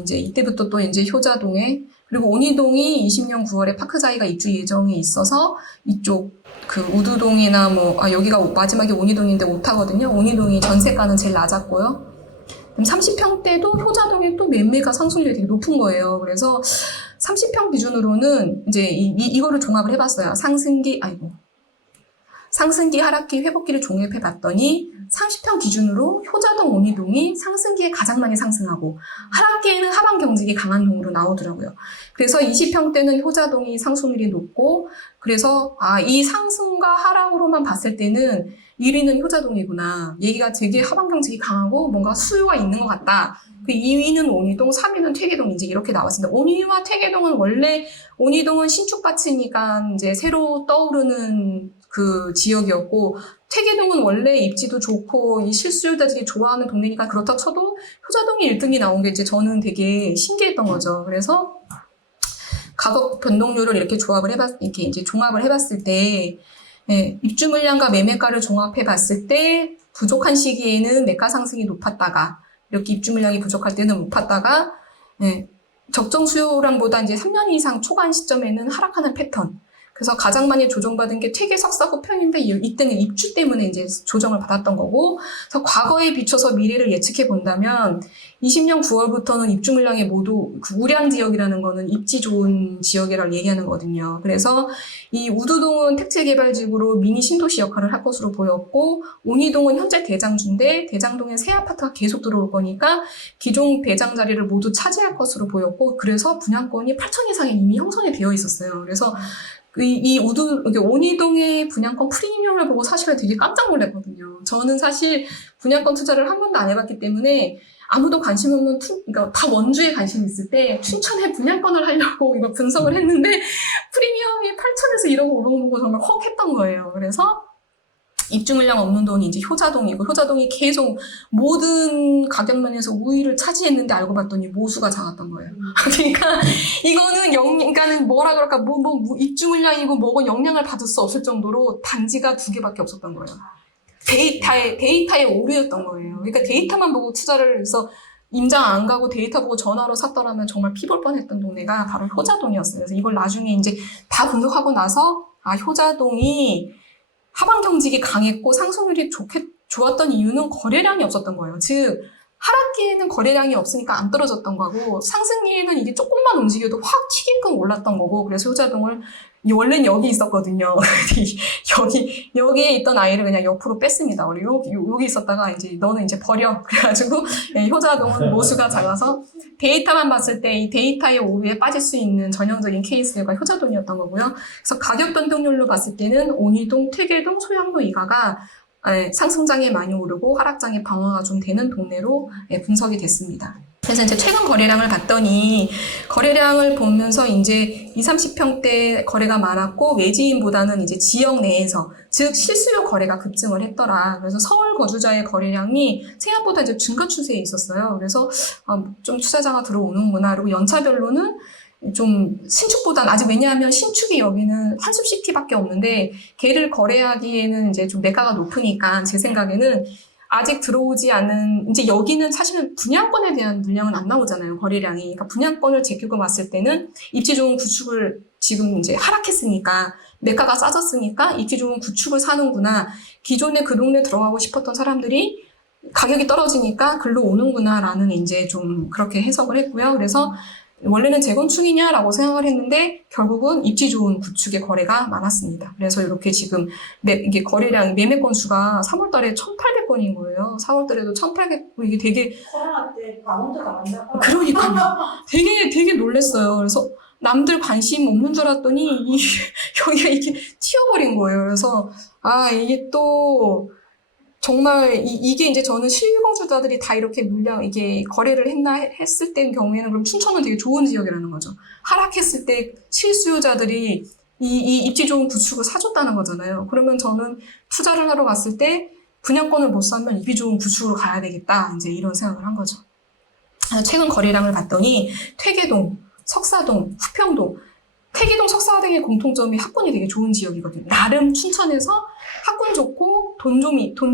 이제 이때부터 또 이제 효자동에 그리고 온이동이 20년 9월에 파크자이가 입주 예정이 있어서 이쪽 그 우두동이나 여기가 마지막에 온이동인데 오타거든요. 온이동이 전세가는 제일 낮았고요. 그럼 30평대도 효자동에 또 매매가 상승률이 되게 높은 거예요. 그래서 30평 기준으로는 이제 이거를 종합을 해봤어요. 상승기, 하락기, 회복기를 종합해 봤더니 30평 기준으로 효자동, 온이동이 상승기에 가장 많이 상승하고 하락기에는 하반 경직이 강한 동으로 나오더라고요. 그래서 20평대는 효자동이 상승률이 높고 그래서 이 상승과 하락으로만 봤을 때는 1위는 효자동이구나. 얘기가 되게 하반 경직이 강하고 뭔가 수요가 있는 것 같다. 그 2위는 온이동, 3위는 퇴계동 이제 이렇게 나왔습니다. 온이와 퇴계동은 원래 온이동은 신축밭이니까 이제 새로 떠오르는 그 지역이었고 퇴계동은 원래 입지도 좋고 이 실수요자들이 좋아하는 동네니까 그렇다 쳐도 효자동이 1등이 나온 게 이제 저는 되게 신기했던 거죠. 그래서 가격 변동률을 이렇게 이렇게 이제 종합을 해봤을 때 입주 물량과 매매가를 종합해 봤을 때 부족한 시기에는 매가 상승이 높았다가 이렇게 입주 물량이 부족할 때는 높았다가 적정 수요량보다 이제 3년 이상 초반 시점에는 하락하는 패턴. 그래서 가장 많이 조정받은 게 퇴계 석사 후평인데 이때는 입주 때문에 이제 조정을 받았던 거고, 그래서 과거에 비춰서 미래를 예측해 본다면 20년 9월부터는 입주 물량이 모두 그 우량 지역이라는 거는 입지 좋은 지역이라고 얘기하는 거거든요. 그래서 이 우두동은 택지 개발지구로 미니 신도시 역할을 할 것으로 보였고, 온이동은 현재 대장주인데 대장동에 새 아파트가 계속 들어올 거니까 기존 대장 자리를 모두 차지할 것으로 보였고, 그래서 분양권이 8천 이상이 이미 형성이 되어 있었어요. 그래서 온이동의 분양권 프리미엄을 보고 사실은 되게 깜짝 놀랐거든요. 저는 사실 분양권 투자를 한 번도 안 해봤기 때문에 아무도 관심 없는 그러니까 다 원주에 관심 있을 때 춘천에 분양권을 하려고 이거 분석을 했는데 프리미엄이 8천에서 1억 오른 거 보고 정말 헉 했던 거예요. 그래서 입주 물량 없는 돈이 이제 효자동이고, 효자동이 계속 모든 가격면에서 우위를 차지했는데 알고 봤더니 모수가 작았던 거예요. 그러니까 이거는 그러니까는 뭐라 그럴까, 입주 물량이고 뭐고 영향을 받을 수 없을 정도로 단지가 2개밖에 없었던 거예요. 데이터의 오류였던 거예요. 그러니까 데이터만 보고 투자를 해서 임장 안 가고 데이터 보고 전화로 샀더라면 정말 피 볼 뻔했던 동네가 바로 효자동이었어요. 그래서 이걸 나중에 이제 다 분석하고 나서 효자동이 하반 경직이 강했고 상승률이 좋았던 이유는 거래량이 없었던 거예요. 즉 하락기에는 거래량이 없으니까 안 떨어졌던 거고, 상승기에는 이게 조금만 움직여도 확 튀게끔 올랐던 거고, 그래서 효자동을 원래는 여기 있었거든요. 여기에 있던 아이를 그냥 옆으로 뺐습니다. 원래 여기 있었다가 이제 너는 이제 버려. 그래가지고 효자동은 모수가 작아서 데이터만 봤을 때 이 데이터의 오류에 빠질 수 있는 전형적인 케이스가 효자동이었던 거고요. 그래서 가격 변동률로 봤을 때는 온이동, 퇴계동, 소양도 이가가 상승장에 많이 오르고 하락장에 방어가 좀 되는 동네로 분석이 됐습니다. 그래서 이제 최근 거래량을 봤더니 거래량을 보면서 이제 20, 30평대 거래가 많았고 외지인보다는 이제 지역 내에서 즉 실수요 거래가 급증을 했더라. 그래서 서울 거주자의 거래량이 생각보다 이제 증가 추세에 있었어요. 그래서 좀 투자자가 들어오는구나. 그리고 연차별로는 좀 신축보다는 아직 왜냐하면 신축이 여기는 한숲시티밖에 없는데 걔를 거래하기에는 이제 좀 매가가 높으니까 제 생각에는 아직 들어오지 않은, 이제 여기는 사실은 분양권에 대한 물량은 안 나오잖아요, 거래량이. 그러니까 분양권을 제끼고 봤을 때는 입지 좋은 구축을 지금 이제 하락했으니까, 매가가 싸졌으니까 입지 좋은 구축을 사는구나. 기존에 그 동네 들어가고 싶었던 사람들이 가격이 떨어지니까 글로 오는구나라는 이제 좀 그렇게 해석을 했고요. 그래서 원래는 재건축이냐라고 생각을 했는데 결국은 입지 좋은 구축의 거래가 많았습니다. 그래서 이렇게 지금 이게 거래량 매매 건수가 3월 달에 1,800건인 거예요. 4월 달에도 1,800건 이게 되게 코로나 때 강원도가 완전 그러니까요. 되게 놀랐어요. 그래서 남들 관심 없는 줄 알았더니 여기가 이게 튀어버린 거예요. 그래서 이게 또 정말 이게 이제 저는 실거주자들이 다 이렇게 이게 거래를 했을 때인 경우에는 그럼 춘천은 되게 좋은 지역이라는 거죠. 하락했을 때 실수요자들이 이 입지 좋은 구축을 사줬다는 거잖아요. 그러면 저는 투자를 하러 갔을 때 분양권을 못 사면 입지 좋은 구축으로 가야 되겠다. 이제 이런 생각을 한 거죠. 최근 거래량을 봤더니 퇴계동, 석사동, 후평동, 퇴계동, 석사동의 공통점이 학군이 되게 좋은 지역이거든요. 나름 춘천에서 학군 좋고 돈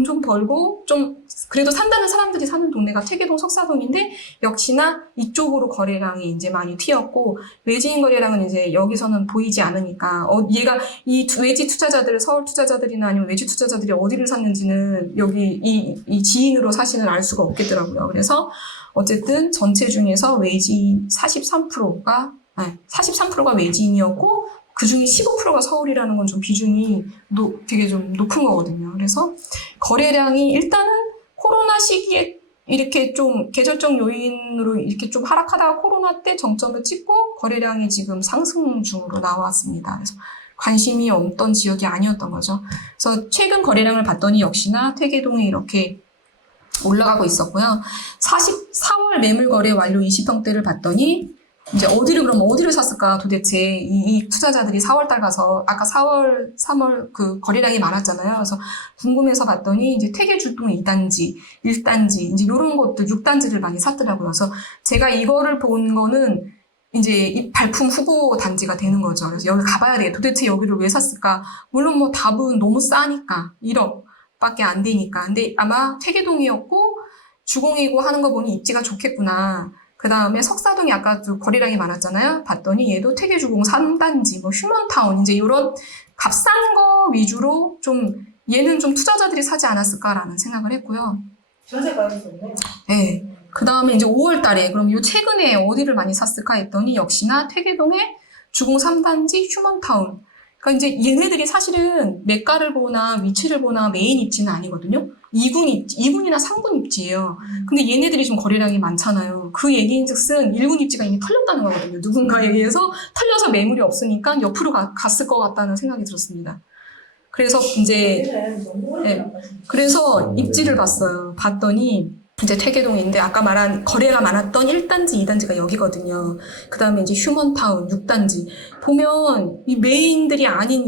좀 벌고 좀 그래도 산다는 사람들이 사는 동네가 퇴계동, 석사동인데 역시나 이쪽으로 거래량이 이제 많이 튀었고 외지인 거래량은 이제 여기서는 보이지 않으니까 얘가 이 외지 투자자들, 서울 투자자들이나 아니면 외지 투자자들이 어디를 샀는지는 여기 이 지인으로 사실은 알 수가 없겠더라고요. 그래서 어쨌든 전체 중에서 외지인 43%가 외지인이었고 그 중에 15%가 서울이라는 건 좀 비중이 되게 좀 높은 거거든요. 그래서 거래량이 일단은 코로나 시기에 이렇게 좀 계절적 요인으로 이렇게 좀 하락하다가 코로나 때 정점을 찍고 거래량이 지금 상승 중으로 나왔습니다. 그래서 관심이 없던 지역이 아니었던 거죠. 그래서 최근 거래량을 봤더니 역시나 퇴계동에 이렇게 올라가고 있었고요. 4월 매물 거래 완료 20평대를 봤더니 이제 어디를 샀을까 도대체 이 투자자들이 4월달 가서 아까 4월, 3월 그 거래량이 많았잖아요. 그래서 궁금해서 봤더니 이제 퇴계주동 2단지, 1단지 이제 이런 것들 6단지를 많이 샀더라고요. 그래서 제가 이거를 본 거는 이제 이 발품 후보 단지가 되는 거죠. 그래서 여기 가봐야 돼. 도대체 여기를 왜 샀을까? 물론 뭐 답은 너무 싸니까 1억밖에 안 되니까. 근데 아마 퇴계동이었고 주공이고 하는 거 보니 입지가 좋겠구나. 그 다음에 석사동이 아까 거래량이 많았잖아요. 봤더니 얘도 퇴계주공 3단지, 뭐 휴먼타운, 이제 이런 값싼 거 위주로 좀 얘는 좀 투자자들이 사지 않았을까라는 생각을 했고요. 전세가격이 좋네. 네. 그 다음에 이제 5월 달에 그럼 요 최근에 어디를 많이 샀을까 했더니 역시나 퇴계동의 주공 3단지 휴먼타운. 그러니까 이제 얘네들이 사실은 매가를 보나 위치를 보나 메인 입지는 아니거든요. 2군이나 3군 입지예요. 근데 얘네들이 좀 거래량이 많잖아요. 그 얘기인즉슨 1군 입지가 이미 털렸다는 거거든요. 누군가에 의해서 털려서 매물이 없으니까 옆으로 갔을 것 같다는 생각이 들었습니다. 그래서 이제 그래서 입지를 봤어요. 봤더니 이제 퇴계동인데 아까 말한 거래가 많았던 1단지, 2단지가 여기거든요. 그 다음에 이제 휴먼타운 6단지. 보면 이 메인들이 아닌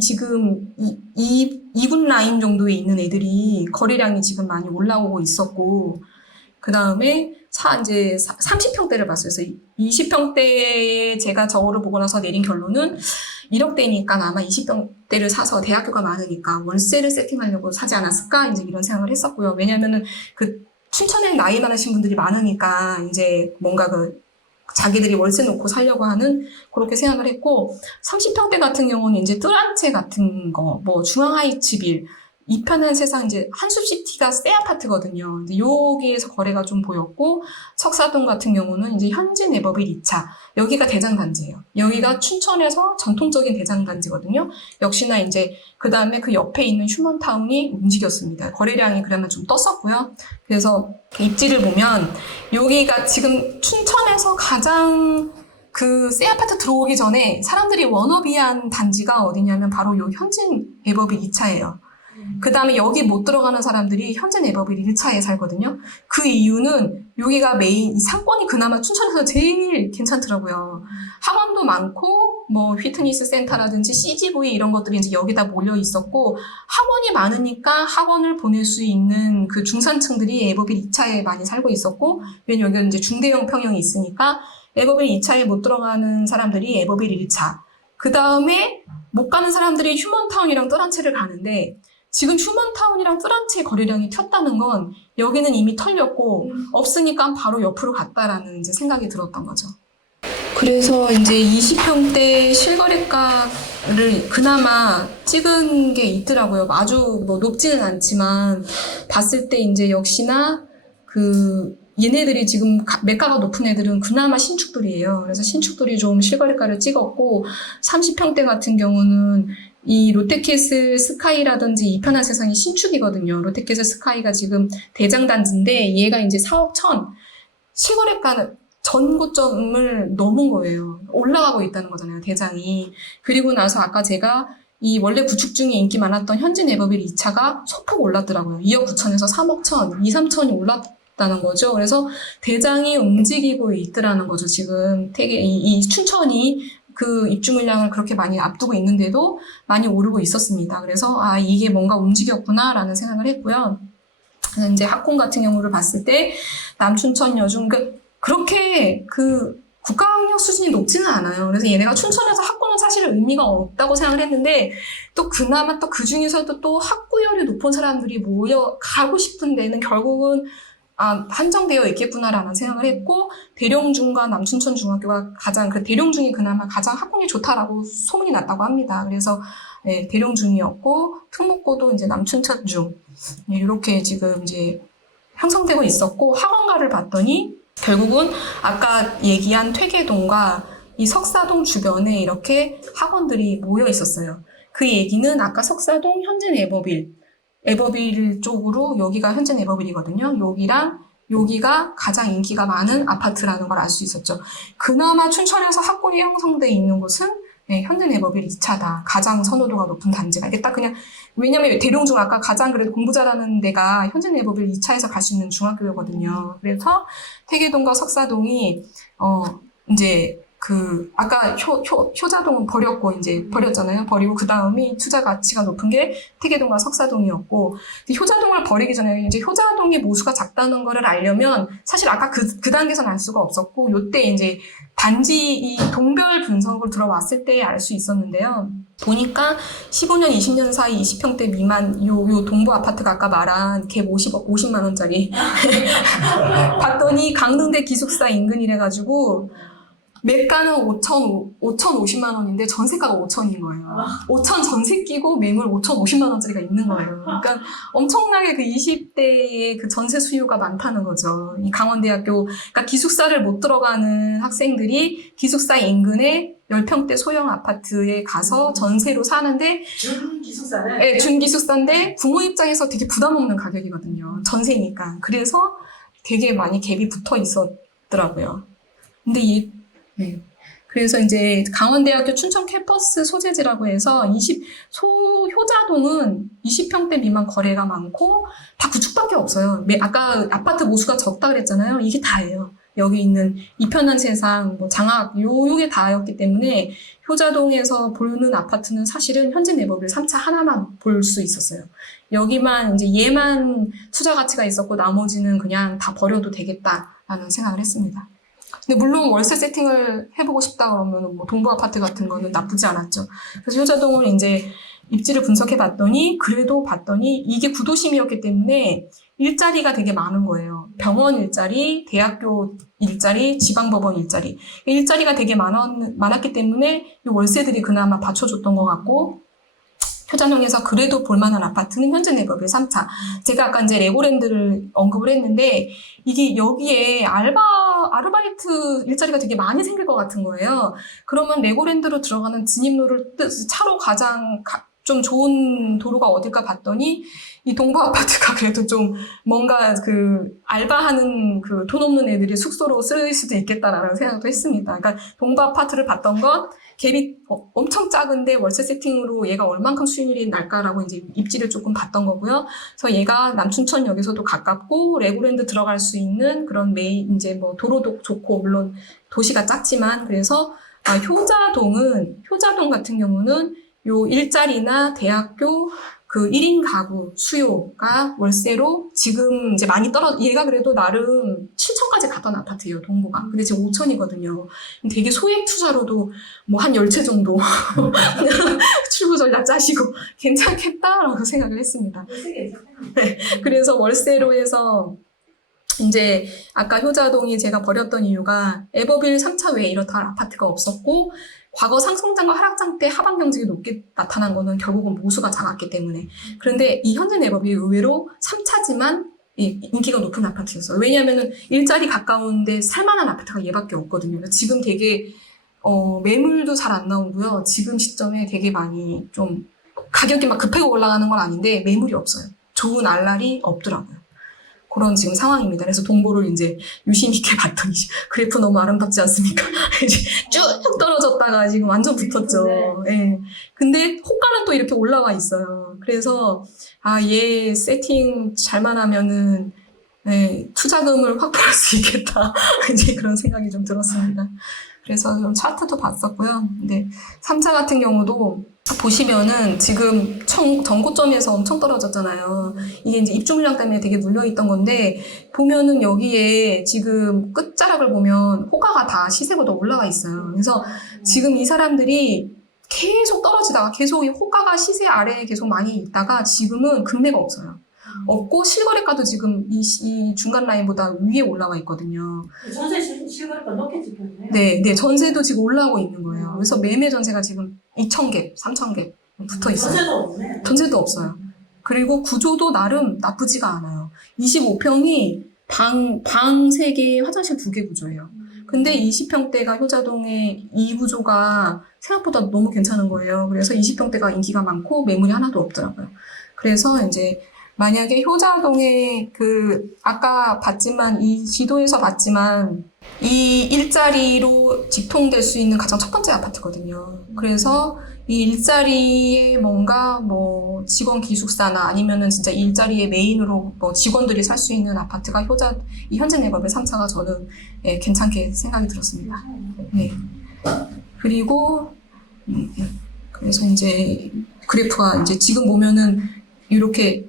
지금 2군 라인 정도에 있는 애들이 거래량이 지금 많이 올라오고 있었고, 그 다음에 이제 30평대를 봤어요. 그래서 20평대에 제가 저거를 보고 나서 내린 결론은 1억대니까 아마 20평대를 사서 대학교가 많으니까 월세를 세팅하려고 사지 않았을까? 이제 이런 생각을 했었고요. 왜냐면은 춘천에 나이 많으신 분들이 많으니까 이제 뭔가 자기들이 월세 놓고 살려고 하는 그렇게 생각을 했고 30평대 같은 경우는 이제 뜰한채 같은 거, 뭐 중앙하이츠빌, 이 편한 세상 이제 한숲시티가 새 아파트거든요. 근데 여기에서 거래가 좀 보였고 석사동 같은 경우는 이제 현진 에버빌 2차 여기가 대장단지예요. 여기가 춘천에서 전통적인 대장단지거든요. 역시나 이제 그 다음에 그 옆에 있는 휴먼타운이 움직였습니다. 거래량이 그러면 좀 떴었고요. 그래서 입지를 보면 여기가 지금 춘천에서 가장 새 아파트 들어오기 전에 사람들이 워너비한 단지가 어디냐면 바로 요 현진 에버빌 2차예요. 그 다음에 여기 못 들어가는 사람들이 현재 네버빌 1차에 살거든요. 그 이유는 여기가 메인, 이 상권이 그나마 춘천에서 제일 괜찮더라고요. 학원도 많고, 뭐, 휘트니스 센터라든지 CGV 이런 것들이 이제 여기다 몰려 있었고, 학원이 많으니까 학원을 보낼 수 있는 그 중산층들이 에버빌 2차에 많이 살고 있었고, 왜냐면 여기는 이제 중대형 평형이 있으니까, 에버빌 2차에 못 들어가는 사람들이 에버빌 1차. 그 다음에 못 가는 사람들이 휴먼타운이랑 뜰한체를 가는데, 지금 휴먼타운이랑 뜰한체 거래량이 튀었다는 건 여기는 이미 털렸고 없으니까 바로 옆으로 갔다라는 이제 생각이 들었던 거죠. 그래서 이제 20평대 실거래가를 그나마 찍은 게 있더라고요. 아주 뭐 높지는 않지만 봤을 때 이제 역시나 그 얘네들이 지금 매가가 높은 애들은 그나마 신축들이에요. 그래서 신축들이 좀 실거래가를 찍었고 30평대 같은 경우는 이 롯데캐슬 스카이라든지 이편한 세상이 신축이거든요. 롯데캐슬 스카이가 지금 대장단지인데 얘가 이제 4억 1천 실거래가는 전고점을 넘은 거예요. 올라가고 있다는 거잖아요, 대장이. 그리고 나서 아까 제가 이 원래 구축 중에 인기 많았던 현진 에버빌 2차가 소폭 올랐더라고요. 2억 9천에서 3억 1천, 2, 3천이 올랐다는 거죠. 그래서 대장이 움직이고 있더라는 거죠, 지금. 되게 이 춘천이 그 입주 물량을 그렇게 많이 앞두고 있는데도 많이 오르고 있었습니다. 그래서 아 이게 뭔가 움직였구나라는 생각을 했고요. 그래서 이제 학군 같은 경우를 봤을 때 남춘천 여중 그렇게 그 국가학력 수준이 높지는 않아요. 그래서 얘네가 춘천에서 학군은 사실 의미가 없다고 생각을 했는데 또 그나마 또 그 중에서도 또 학구열이 높은 사람들이 모여 가고 싶은 데는 결국은 한정되어 있겠구나라는 생각을 했고, 대룡중과 남춘천 중학교가 가장, 그 대룡중이 그나마 가장 학군이 좋다라고 소문이 났다고 합니다. 그래서, 네, 대룡중이었고, 특목고도 이제 남춘천중. 네, 이렇게 지금 이제 형성되고 있었고, 학원가를 봤더니, 결국은 아까 얘기한 퇴계동과 이 석사동 주변에 이렇게 학원들이 모여 있었어요. 그 얘기는 아까 석사동 현진 에버빌 쪽으로 여기가 현진 에버빌이거든요. 여기랑 여기가 가장 인기가 많은 아파트라는 걸 알 수 있었죠. 그나마 춘천에서 학군이 형성돼 있는 곳은 네, 현진 에버빌 2차다. 가장 선호도가 높은 단지가. 이게 딱 그냥, 왜냐면 대룡중 아까 가장 그래도 공부 잘하는 데가 현진 에버빌 2차에서 갈 수 있는 중학교거든요. 그래서 태계동과 석사동이, 이제 아까 효자동은 버렸고, 이제 버렸잖아요. 버리고 그 다음이 투자 가치가 높은 게 태계동과 석사동이었고, 효자동을 버리기 전에 이제 효자동의 모수가 작다는 거를 알려면 사실 아까 그 단계에서는 알 수가 없었고, 요때 이제 단지 이 동별 분석을 들어왔을 때 알 수 있었는데요. 보니까 15년, 20년 사이 20평대 미만 요 동부 아파트가 아까 말한 갭 50만 원짜리. 봤더니 강릉대 기숙사 인근이래가지고, 매가는 5,050만 원인데 전세가가 5천인 거예요. 5천 전세 끼고 매물 5,050만 원짜리가 있는 거예요. 그러니까 엄청나게 그 20대의 그 전세 수요가 많다는 거죠. 이 강원대학교, 그러니까 기숙사를 못 들어가는 학생들이 기숙사 인근에 10평대 소형 아파트에 가서 전세로 사는데 준기숙사는? 네, 준기숙사인데 부모 입장에서 되게 부담 없는 가격이거든요. 전세니까. 그래서 되게 많이 갭이 붙어 있었더라고요. 근데 네. 그래서 이제 강원대학교 춘천 캠퍼스 소재지라고 해서 효자동은 20평대 미만 거래가 많고 다 구축밖에 없어요. 아까 아파트 모수가 적다 그랬잖아요. 이게 다예요. 여기 있는 이편한 세상, 뭐 장학, 요게 다였기 때문에 효자동에서 보는 아파트는 사실은 현진 에버빌 3차 하나만 볼 수 있었어요. 여기만 이제 얘만 투자 가치가 있었고 나머지는 그냥 다 버려도 되겠다라는 생각을 했습니다. 근데 물론 월세 세팅을 해보고 싶다 그러면 뭐 동부 아파트 같은 거는 나쁘지 않았죠. 그래서 효자동을 이제 입지를 분석해 봤더니 이게 구도심이었기 때문에 일자리가 되게 많은 거예요. 병원 일자리, 대학교 일자리, 지방법원 일자리. 일자리가 되게 많았기 때문에 이 월세들이 그나마 받쳐줬던 것 같고, 효자동에서 그래도 볼만한 아파트는 현진 에버빌 3차. 제가 아까 이제 레고랜드를 언급을 했는데, 이게 여기에 아르바이트 일자리가 되게 많이 생길 것 같은 거예요. 그러면 레고랜드로 들어가는 진입로를 차로 가장 좀 좋은 도로가 어딜까 봤더니 이 동부 아파트가 그래도 좀 뭔가 그 알바하는 그 돈 없는 애들이 숙소로 쓸 수도 있겠다라는 생각도 했습니다. 그러니까 동부 아파트를 봤던 건 갭이 엄청 작은데 월세 세팅으로 얘가 얼만큼 수익률이 날까라고 이제 입지를 조금 봤던 거고요. 그래서 얘가 남춘천역에서도 가깝고 레고랜드 들어갈 수 있는 그런 이제 뭐 도로도 좋고 물론 도시가 작지만 그래서 효자동 같은 경우는 요 일자리나 대학교 그 1인 가구 수요가 월세로 지금 이제 많이 얘가 그래도 나름 7천까지 갔던 아파트예요, 동부가. 근데 지금 5천이거든요. 되게 소액 투자로도 뭐 한 10채 정도 출구 전략 짜시고 괜찮겠다라고 생각을 했습니다. 네, 그래서 월세로 해서 이제 아까 효자동이 제가 버렸던 이유가 에버빌 3차 외에 이렇다 아파트가 없었고 과거 상승장과 하락장 때 하방 경직이 높게 나타난 거는 결국은 모수가 작았기 때문에. 그런데 이 현재 에버빌이 의외로 3차지만 인기가 높은 아파트였어요. 왜냐하면은 일자리 가까운데 살만한 아파트가 얘밖에 없거든요. 지금 되게 매물도 잘 안 나오고요. 지금 시점에 되게 많이 좀 가격이 막 급하게 올라가는 건 아닌데 매물이 없어요. 좋은 알랄이 없더라고요. 그런 지금 상황입니다. 그래서 동보를 이제 유심 있게 봤더니 그래프 너무 아름답지 않습니까? 이제 쭉 떨어졌다가 지금 완전 붙었죠. 예. 근데 호가는 또 이렇게 올라와 있어요. 그래서 얘 세팅 잘만 하면은 투자금을 확보할 수 있겠다. 이제 그런 생각이 좀 들었습니다. 그래서 좀 차트도 봤었고요. 근데 3차 같은 경우도 보시면은 지금 전고점에서 엄청 떨어졌잖아요. 이게 이제 입주 물량 때문에 되게 눌려있던 건데, 보면은 여기에 지금 끝자락을 보면 호가가 다 시세보다 올라가 있어요. 그래서 지금 이 사람들이 계속 떨어지다가 계속 이 호가가 시세 아래에 계속 많이 있다가 지금은 금매가 없어요. 없고 실거래가도 지금 이 중간 라인보다 위에 올라와 있거든요. 전세 실거래가 높게 찍혔네요. 네, 전세도 지금 올라오고 있는 거예요. 그래서 매매 전세가 지금 2,000개, 3,000개 붙어 있어요. 전세도 없네. 전세도 없어요. 그리고 구조도 나름 나쁘지가 않아요. 25평이 방 3개, 화장실 2개 구조예요. 근데 20평대가 효자동의 이 구조가 생각보다 너무 괜찮은 거예요. 그래서 20평대가 인기가 많고 매물이 하나도 없더라고요. 그래서 이제 만약에 효자동에 아까 봤지만, 이 지도에서 봤지만, 이 일자리로 직통될 수 있는 가장 첫 번째 아파트거든요. 그래서 이 일자리에 뭔가 뭐 직원 기숙사나 아니면은 진짜 이 일자리의 메인으로 뭐 직원들이 살 수 있는 아파트가 이 현재 내법의 3차가 저는 괜찮게 생각이 들었습니다. 네. 그리고, 그래서 이제 그래프가 이제 지금 보면은 이렇게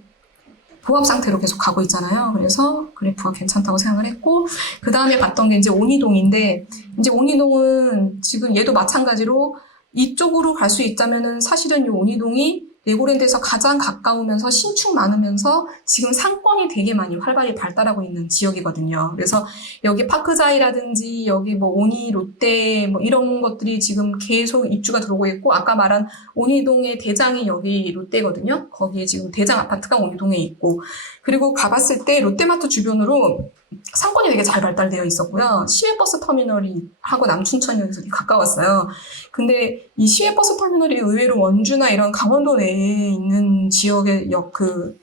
보합 상태로 계속 가고 있잖아요. 그래서 그래프가 괜찮다고 생각을 했고, 그 다음에 봤던 게 이제 온이동인데, 이제 온이동은 지금 얘도 마찬가지로 이쪽으로 갈 수 있다면은 사실은 이 온이동이 레고랜드에서 가장 가까우면서 신축 많으면서 지금 상권이 되게 많이 활발히 발달하고 있는 지역이거든요. 그래서 여기 파크자이라든지 여기 뭐 오니, 롯데 뭐 이런 것들이 지금 계속 입주가 들어오고 있고, 아까 말한 온이동의 대장이 여기 롯데거든요. 거기에 지금 대장 아파트가 온이동에 있고, 그리고 가봤을 때 롯데마트 주변으로 상권이 되게 잘 발달되어 있었고요. 시외버스 터미널이 하고 남춘천역에서 가까웠어요. 근데 이 시외버스 터미널이 의외로 원주나 이런 강원도 내에 있는 지역의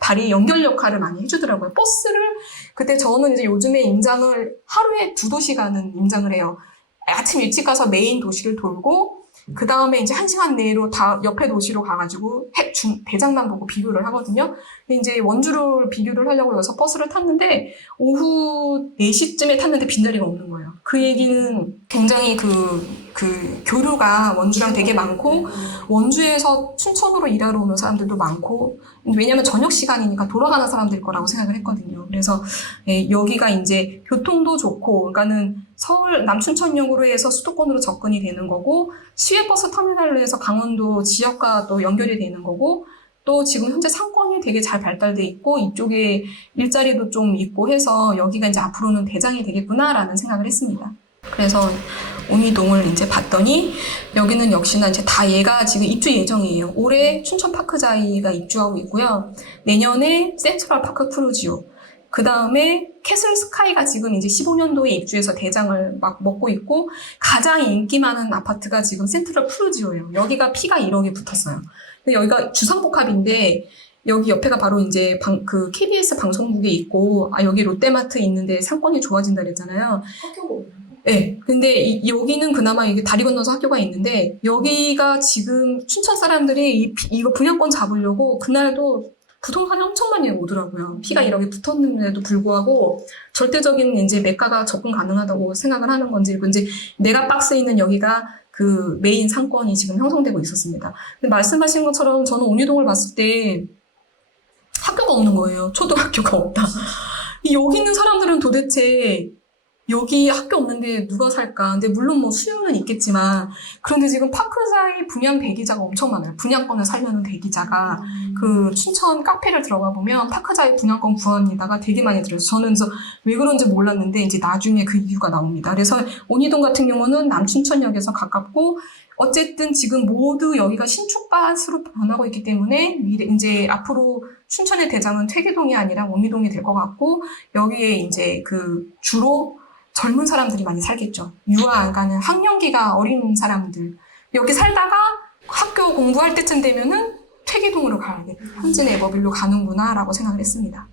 다리 연결 역할을 많이 해주더라고요. 버스를 그때 저는 이제 요즘에 임장을 하루에 2도시간은 임장을 해요. 아침 일찍 가서 메인 도시를 돌고 그 다음에 이제 1시간 내로 다 옆에 도시로 가가지고 대장만 보고 비교를 하거든요. 근데 이제 원주를 비교를 하려고 여기서 버스를 탔는데 오후 4시쯤에 탔는데 빈자리가 없는 거예요. 그 얘기는 굉장히 교류가 원주랑 되게 많고 원주에서 춘천으로 일하러 오는 사람들도 많고 왜냐면 저녁 시간이니까 돌아가는 사람들일 거라고 생각을 했거든요. 그래서 여기가 이제 교통도 좋고 그러니까는 서울 남춘천역으로 해서 수도권으로 접근이 되는 거고 시외버스 터미널로 해서 강원도 지역과 또 연결이 되는 거고 또 지금 현재 상권이 되게 잘 발달돼 있고 이쪽에 일자리도 좀 있고 해서 여기가 이제 앞으로는 대장이 되겠구나라는 생각을 했습니다. 그래서 온이동을 이제 봤더니 여기는 역시나 이제 다 얘가 지금 입주 예정이에요. 올해 춘천 파크자이가 입주하고 있고요. 내년에 센트럴 파크 프루지오. 그 다음에 캐슬 스카이가 지금 이제 15년도에 입주해서 대장을 막 먹고 있고 가장 인기 많은 아파트가 지금 센트럴 프루지오예요. 여기가 피가 1억에 붙었어요. 근데 여기가 주상복합인데 여기 옆에가 바로 이제 그 KBS 방송국에 있고 여기 롯데마트 있는데 상권이 좋아진다 그랬잖아요. 학교가 없나요? 네. 근데 여기는 그나마 이게 다리 건너서 학교가 있는데 여기가 지금 춘천 사람들이 이거 분양권 잡으려고 그날도 부동산에 엄청 많이 오더라고요. 피가 이렇게 붙었는데도 불구하고 절대적인 이제 매가가 접근 가능하다고 생각을 하는 건지, 그리고 이제 메가박스에 있는 여기가 그 메인 상권이 지금 형성되고 있었습니다. 근데 말씀하신 것처럼 저는 온이동을 봤을 때 학교가 없는 거예요. 초등학교가 없다. 여기 있는 사람들은 도대체 여기 학교 없는데 누가 살까? 근데 물론 뭐 수요는 있겠지만, 그런데 지금 파크사이 분양 대기자가 엄청 많아요. 분양권을 살려는 대기자가. 그 춘천 카페를 들어가 보면 파크사이 분양권 구합니다가 되게 많이 들어요. 저는 그래서 왜 그런지 몰랐는데 이제 나중에 그 이유가 나옵니다. 그래서 온이동 같은 경우는 남춘천역에서 가깝고, 어쨌든 지금 모두 여기가 신축밭으로 변하고 있기 때문에 이제 앞으로 춘천의 대장은 퇴계동이 아니라 온이동이 될 것 같고, 여기에 이제 그 주로 젊은 사람들이 많이 살겠죠. 유아 안 가는 학령기가 어린 사람들. 여기 살다가 학교 공부할 때쯤 되면은 퇴계동으로 가야 돼. 현진에버빌로 가는구나 라고 생각을 했습니다.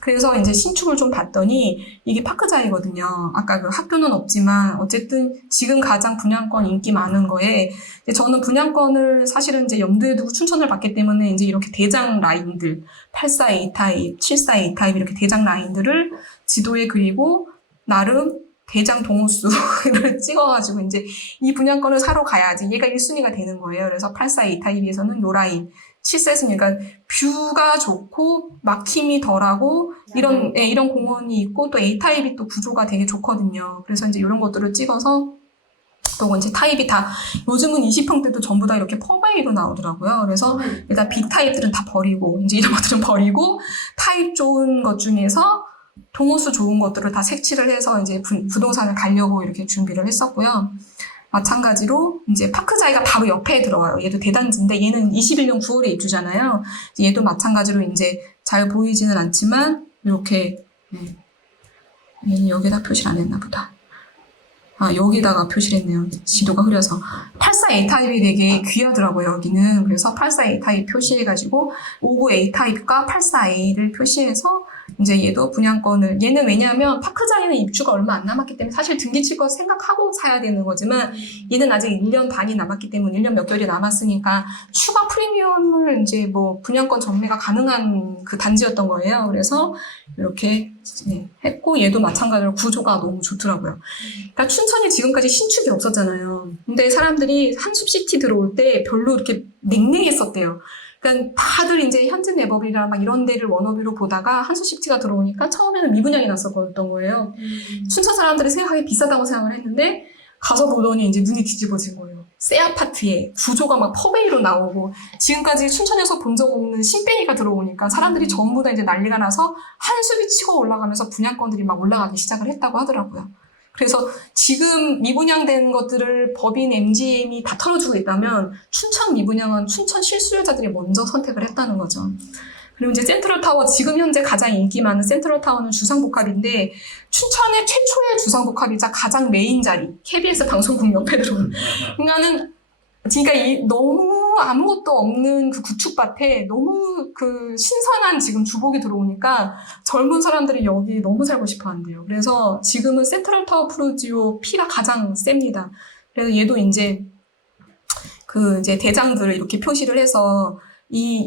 그래서 이제 신축을 좀 봤더니 이게 파크자이거든요. 아까 그 학교는 없지만 어쨌든 지금 가장 분양권 인기 많은 거에 이제 저는 분양권을 사실은 이제 염두에 두고 춘천을 봤기 때문에 이제 이렇게 대장 라인들 84A 타입, 74A 타입 이렇게 대장 라인들을 지도에 그리고 나름 대장 동호수를 찍어가지고 이제 이 분양권을 사러 가야지 얘가 1순위가 되는 거예요. 그래서 84A 타입에서는 요 라인 7세는 그러니까 뷰가 좋고 막힘이 덜하고 이런 공원이 있고 또 A 타입이 또 구조가 되게 좋거든요. 그래서 이제 이런 것들을 찍어서 또 이제 타입이 다 요즘은 20평대도 전부 다 이렇게 퍼베이로 나오더라고요. 그래서 일단 B 타입들은 다 버리고 이제 이런 것들은 버리고 타입 좋은 것 중에서 동호수 좋은 것들을 다 색칠을 해서 이제 부동산을 가려고 이렇게 준비를 했었고요. 마찬가지로 이제 파크자이가 바로 옆에 들어와요. 얘도 대단지인데 얘는 21년 9월에 입주잖아요. 얘도 마찬가지로 이제 잘 보이지는 않지만 이렇게 얘는 여기다 표시를 안 했나 보다. 여기다가 표시를 했네요. 지도가 흐려서. 84A 타입이 되게 귀하더라고요, 여기는. 그래서 84A 타입 표시해가지고 59A 타입과 84A를 표시해서 이제 얘도 분양권을, 얘는 왜냐하면 파크자이는 입주가 얼마 안 남았기 때문에 사실 등기 칠 거 생각하고 사야 되는 거지만 얘는 아직 1년 반이 남았기 때문에 1년 몇 개월이 남았으니까 추가 프리미엄을 이제 뭐 분양권 전매가 가능한 그 단지였던 거예요. 그래서 이렇게 했고 얘도 마찬가지로 구조가 너무 좋더라고요. 그러니까 춘천이 지금까지 신축이 없었잖아요. 근데 사람들이 한숲시티 들어올 때 별로 이렇게 냉랭했었대요. 그러니까 다들 이제 현진에버빌이나 막 이런 데를 워너비로 보다가 한숲시티가 들어오니까 처음에는 미분양이 났었던 거예요. 춘천 사람들이 생각하기 비싸다고 생각을 했는데 가서 보더니 이제 눈이 뒤집어진 거예요. 새 아파트에 구조가 막 퍼베이로 나오고 지금까지 춘천에서 본 적 없는 신뱅이가 들어오니까 사람들이 전부 다 이제 난리가 나서 한숲이 치고 올라가면서 분양권들이 막 올라가기 시작을 했다고 하더라고요. 그래서 지금 미분양된 것들을 법인 MGM이 다 털어주고 있다면 춘천 미분양은 춘천 실수요자들이 먼저 선택을 했다는 거죠. 그리고 이제 센트럴타워, 지금 현재 가장 인기 많은 센트럴타워는 주상복합인데 춘천의 최초의 주상복합이자 가장 메인 자리, KBS 방송국 옆에 들어오는. 그러니까 너무 아무것도 없는 그 구축밭에 너무 그 신선한 지금 주복이 들어오니까 젊은 사람들이 여기 너무 살고 싶어 한대요. 그래서 지금은 센트럴타워 프루지오 P가 가장 셉니다. 그래서 얘도 이제 그 이제 대장들을 이렇게 표시를 해서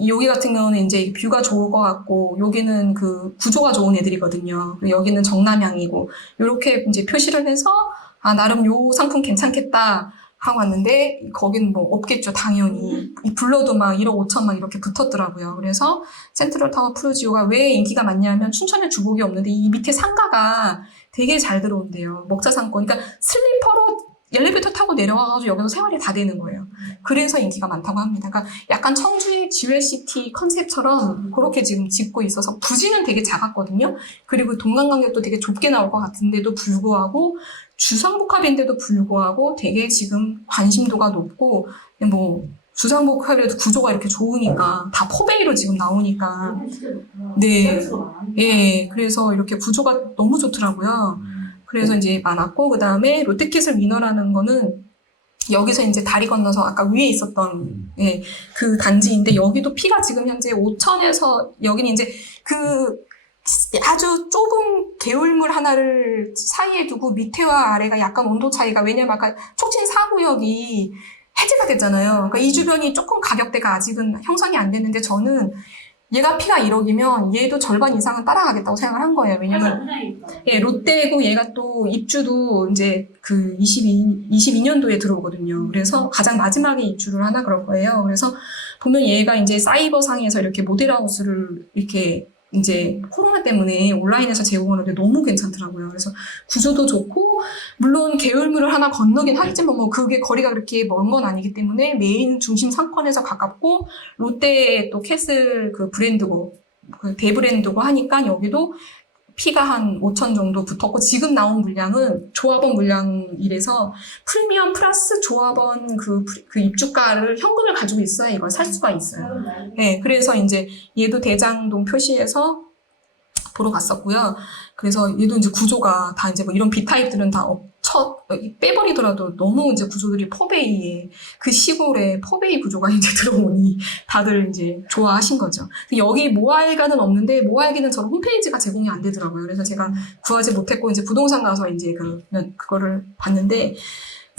여기 같은 경우는 이제 뷰가 좋을 것 같고, 여기는 그 구조가 좋은 애들이거든요. 그리고 여기는 정남향이고, 요렇게 이제 표시를 해서, 나름 요 상품 괜찮겠다 하고 왔는데, 거긴 뭐 없겠죠, 당연히. 불러도 막 1억 5천만 이렇게 붙었더라고요. 그래서 센트럴타워 프루지오가 왜 인기가 많냐면, 춘천에 주복이 없는데, 이 밑에 상가가 되게 잘 들어온대요. 먹자상권. 그러니까 슬리퍼로 엘리베이터 타고 내려와가지고 여기서 생활이 다 되는 거예요. 그래서 인기가 많다고 합니다. 그러니까 약간 청주의 지웰시티 컨셉처럼 그렇게 지금 짓고 있어서 부지는 되게 작았거든요. 그리고 동강간격도 되게 좁게 나올 것 같은데도 불구하고 주상복합인데도 불구하고 되게 지금 관심도가 높고 뭐 주상복합이라도 구조가 이렇게 좋으니까 다 포베이로 지금 나오니까 네, 예, 그래서 이렇게 구조가 너무 좋더라고요. 그래서 이제 많았고, 그 다음에 롯데캐슬 위너라는 거는 여기서 이제 다리 건너서 아까 위에 있었던 예, 그 단지인데 여기도 피가 지금 현재 5천에서 여기는 이제 그 아주 좁은 개울물 하나를 사이에 두고 밑에와 아래가 약간 온도 차이가 왜냐면 아까 촉진 4구역이 해제가 됐잖아요. 그러니까 이 주변이 조금 가격대가 아직은 형성이 안 됐는데 저는 얘가 피가 1억이면 얘도 절반 이상은 따라가겠다고 생각을 한 거예요. 왜냐면 예, 롯데고 얘가 또 입주도 이제 그 22년도에 들어오거든요. 그래서 가장 마지막에 입주를 하나 그럴 거예요. 그래서 보면 얘가 이제 사이버상에서 이렇게 모델하우스를 이렇게 이제 코로나 때문에 온라인에서 제공하는데 너무 괜찮더라고요. 그래서 구조도 좋고 물론 개울물을 하나 건너긴 하겠지만 뭐 그게 거리가 그렇게 먼 건 아니기 때문에 메인 중심 상권에서 가깝고 롯데의 또 캐슬 그 브랜드고 그 대브랜드고 하니까 여기도 피가 한 5천 정도 붙었고 지금 나온 물량은 조합원 물량이라서 프리미엄 플러스 조합원 그 입주가를 현금을 가지고 있어야 이걸 살 수가 있어요. 네, 그래서 이제 얘도 대장동 표시해서 보러 갔었고요. 그래서 얘도 이제 구조가 다 이제 뭐 이런 B타입들은 다 빼버리더라도 너무 이제 구조들이 퍼베이에 그 시골에 퍼베이 구조가 이제 들어오니 다들 이제 좋아하신 거죠. 여기 모알가는 없는데 모알기는 저는 홈페이지가 제공이 안 되더라고요. 그래서 제가 구하지 못했고 이제 부동산 가서 이제 그거를 봤는데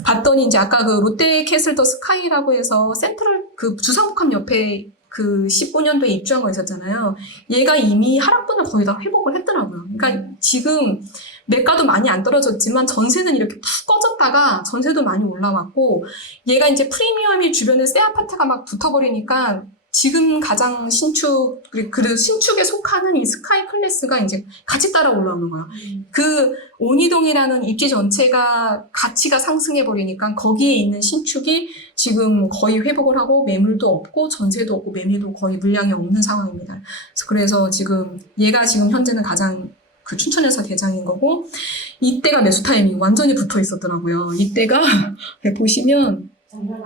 봤더니 이제 아까 그 롯데 캐슬 더 스카이라고 해서 센트럴 그 주상복합 옆에 그 15년도에 입주한 거 있었잖아요. 얘가 이미 하락분을 거의 다 회복을 했더라고요. 그러니까 지금 매가도 많이 안 떨어졌지만 전세는 이렇게 푹 꺼졌다가 전세도 많이 올라왔고 얘가 이제 프리미엄이 주변에 새 아파트가 막 붙어버리니까 지금 가장 신축, 그리고 신축에 속하는 이 스카이 클래스가 이제 같이 따라 올라오는 거예요. 그 온이동이라는 입지 전체가 가치가 상승해버리니까 거기에 있는 신축이 지금 거의 회복을 하고 매물도 없고 전세도 없고 매매도 거의 물량이 없는 상황입니다. 그래서 지금 얘가 지금 현재는 가장 그 춘천에서 대장인 거고 이때가 매수 타이밍 완전히 붙어 있었더라고요. 이때가 보시면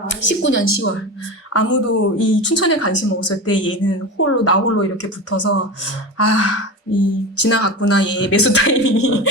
19년 10월. 아무도 이 춘천에 관심 없을 때 얘는 나 홀로 이렇게 붙어서, 지나갔구나, 얘 매수 타이밍이.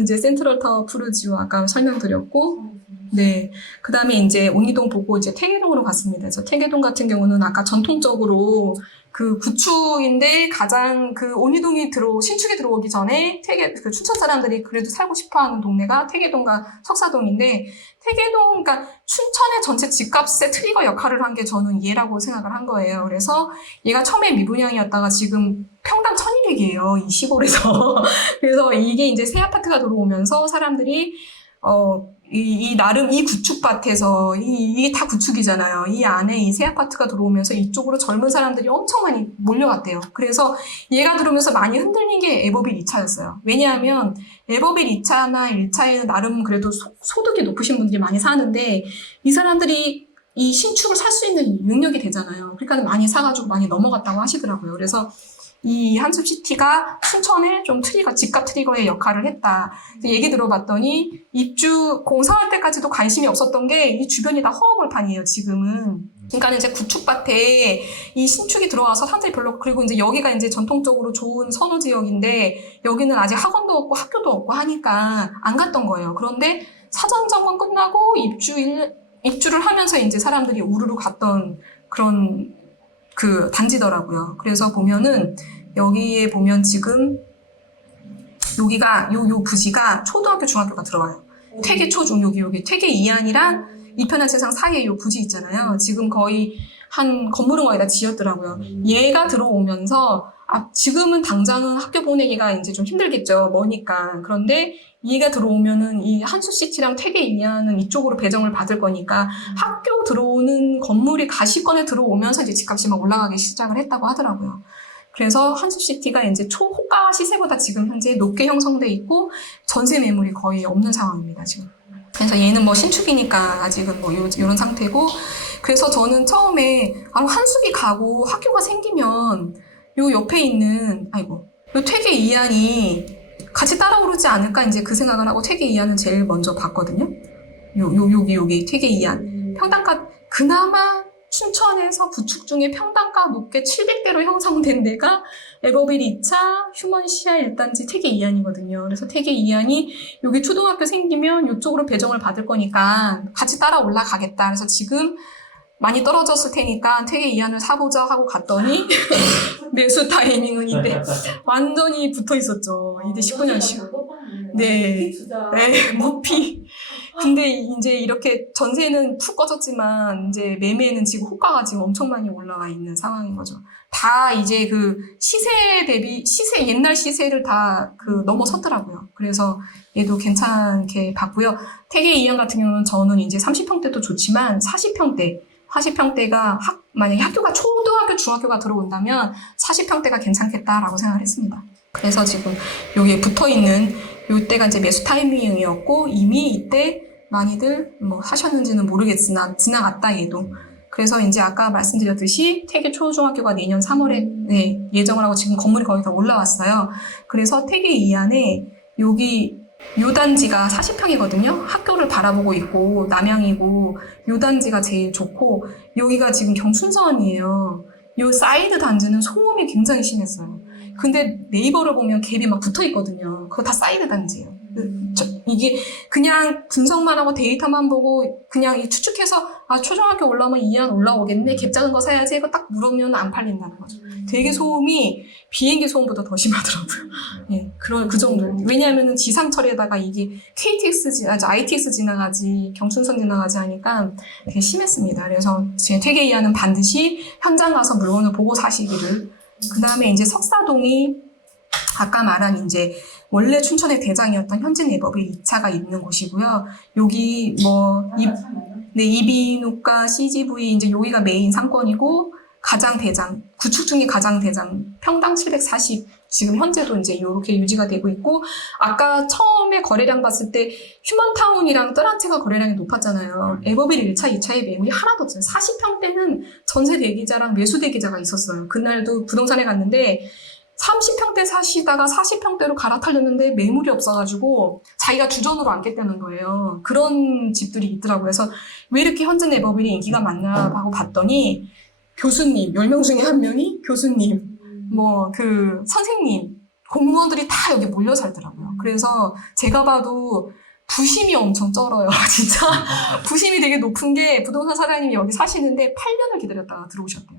이제 센트럴타워 푸르지오 아까 설명드렸고, 네. 그 다음에 이제 온이동 보고 이제 태계동으로 갔습니다. 그래서 태계동 같은 경우는 아까 전통적으로 그 구축인데 가장 그 온이동이 신축이 들어오기 전에 그 춘천 사람들이 그래도 살고 싶어 하는 동네가 태계동과 석사동인데 태계동, 그러니까 춘천의 전체 집값의 트리거 역할을 한 게 저는 얘라고 생각을 한 거예요. 그래서 얘가 처음에 미분양이었다가 지금 평당 1,200이에요. 이 시골에서. 그래서 이게 이제 새 아파트가 들어오면서 사람들이 나름 이 구축밭에서, 이게 다 구축이잖아요. 이 안에 이 새 아파트가 들어오면서 이쪽으로 젊은 사람들이 엄청 많이 몰려왔대요. 그래서 얘가 들어오면서 많이 흔들린 게 에버빌 2차였어요. 왜냐하면 에버빌 2차나 1차에는 나름 그래도 소득이 높으신 분들이 많이 사는데 이 사람들이 이 신축을 살 수 있는 능력이 되잖아요. 그러니까 많이 사가지고 많이 넘어갔다고 하시더라고요. 그래서 이 한숲시티가 춘천에 좀 집값 트리거의 역할을 했다. 얘기 들어봤더니 입주 공사할 때까지도 관심이 없었던 게 이 주변이 다 허허벌판이에요, 지금은. 그러니까 이제 구축밭에 이 신축이 들어와서 사람들이 별로, 그리고 이제 여기가 이제 전통적으로 좋은 선호 지역인데 여기는 아직 학원도 없고 학교도 없고 하니까 안 갔던 거예요. 그런데 사전 점검 끝나고 입주를 하면서 이제 사람들이 우르르 갔던 그런 그 단지더라고요. 그래서 보면은 여기에 보면 지금 여기가 요 부지가 초등학교 중학교가 들어와요. 퇴계 초중 여기 퇴계 이안이랑 이편한 세상 사이에 요 부지 있잖아요. 지금 거의 한 건물은 거의 다 지었더라고요. 얘가 들어오면서 지금은 당장은 학교 보내기가 이제 좀 힘들겠죠. 머니까. 그런데 얘가 들어오면은 이 한숲시티랑 퇴계 이안은 이쪽으로 배정을 받을 거니까 학교 들어오는 건물이 가시권에 들어오면서 이제 집값이 막 올라가기 시작을 했다고 하더라고요. 그래서 한숲시티가 이제 초호가 시세보다 지금 현재 높게 형성돼 있고 전세 매물이 거의 없는 상황입니다, 지금. 그래서 얘는 뭐 신축이니까 아직은 뭐 이런 상태고, 그래서 저는 처음에 한숲이 가고 학교가 생기면 요 옆에 있는 요 퇴계 이안이 같이 따라오르지 않을까 이제 그 생각을 하고 퇴계 이안은 제일 먼저 봤거든요. 여기 퇴계 이안 평당가 그나마 춘천에서 구축 중에 평당가 높게 700대로 형성된 데가 에버빌 2차 휴먼시아 1단지 태계 2안이거든요. 그래서 태계 2안이 여기 초등학교 생기면 이쪽으로 배정을 받을 거니까 같이 따라 올라가겠다. 그래서 지금 많이 떨어졌을 테니까 태계 2안을 사보자 하고 갔더니 매수 타이밍은 이때 완전히 붙어 있었죠. 이때 19년식. 네. 네, 높이. 근데 이제 이렇게 전세는 푹 꺼졌지만 이제 매매는 지금 호가가 지금 엄청 많이 올라와 있는 상황인 거죠. 다 이제 그 시세 대비 옛날 시세를 다 그 넘어섰더라고요. 그래서 얘도 괜찮게 봤고요. 태계 2안 같은 경우는 저는 이제 30평대도 좋지만 40평대가 만약에 학교가 초등학교, 중학교가 들어온다면 40평대가 괜찮겠다라고 생각을 했습니다. 그래서 지금 여기에 붙어 있는 요때가 이제 매수 타이밍이었고 이미 이때 많이들 뭐 하셨는지는 모르겠으나 지나갔다 얘도. 그래서 이제 아까 말씀드렸듯이 태계 초중학교가 내년 3월에 예정을 하고 지금 건물이 거의 다 올라왔어요. 그래서 태계 2안에 여기 요 단지가 40평이거든요. 학교를 바라보고 있고 남양이고 요 단지가 제일 좋고 여기가 지금 경춘선이에요. 요 사이드 단지는 소음이 굉장히 심했어요. 근데 네이버를 보면 갭이 막 붙어 있거든요. 그거 다 사이드 단지예요. 이게 그냥 분석만 하고 데이터만 보고 그냥 추측해서 초중학교 올라오면 2안 올라오겠네. 갭 작은 거 사야지. 이거 딱 물으면 안 팔린다는 거죠. 되게 소음이 비행기 소음보다 더 심하더라고요. 예, 그 정도. 왜냐하면은 지상철에다가 이게 ITX 지나가지, 경춘선 지나가지 하니까 되게 심했습니다. 그래서 제 퇴계 2안은 반드시 현장 가서 물건을 보고 사시기를. 그 다음에 이제 석사동이 아까 말한 이제 원래 춘천의 대장이었던 현진 에버빌 2차가 있는 곳이고요. 여기 이비인후과 CGV 이제 여기가 메인 상권이고 가장 대장, 구축 중에 가장 대장, 평당 740 지금 현재도 이제 이렇게 유지가 되고 있고 아까 처음에 거래량 봤을 때 휴먼타운이랑 뜰한채가 거래량이 높았잖아요. 에버빌 1차, 2차의 매물이 하나도 없어요. 40평대는 전세 대기자랑 매수 대기자가 있었어요. 그날도 부동산에 갔는데 30평대 사시다가 40평대로 갈아타렸는데 매물이 없어가지고 자기가 주전으로 앉겠다는 거예요. 그런 집들이 있더라고요. 그래서 왜 이렇게 현진 에버빌이 인기가 많나 하고 봤더니 교수님, 10명 중에 한 명이 교수님, 선생님, 공무원들이 다 여기 몰려 살더라고요. 그래서 제가 봐도 부심이 엄청 쩔어요. 진짜. 부심이 되게 높은 게 부동산 사장님이 여기 사시는데 8년을 기다렸다가 들어오셨대요.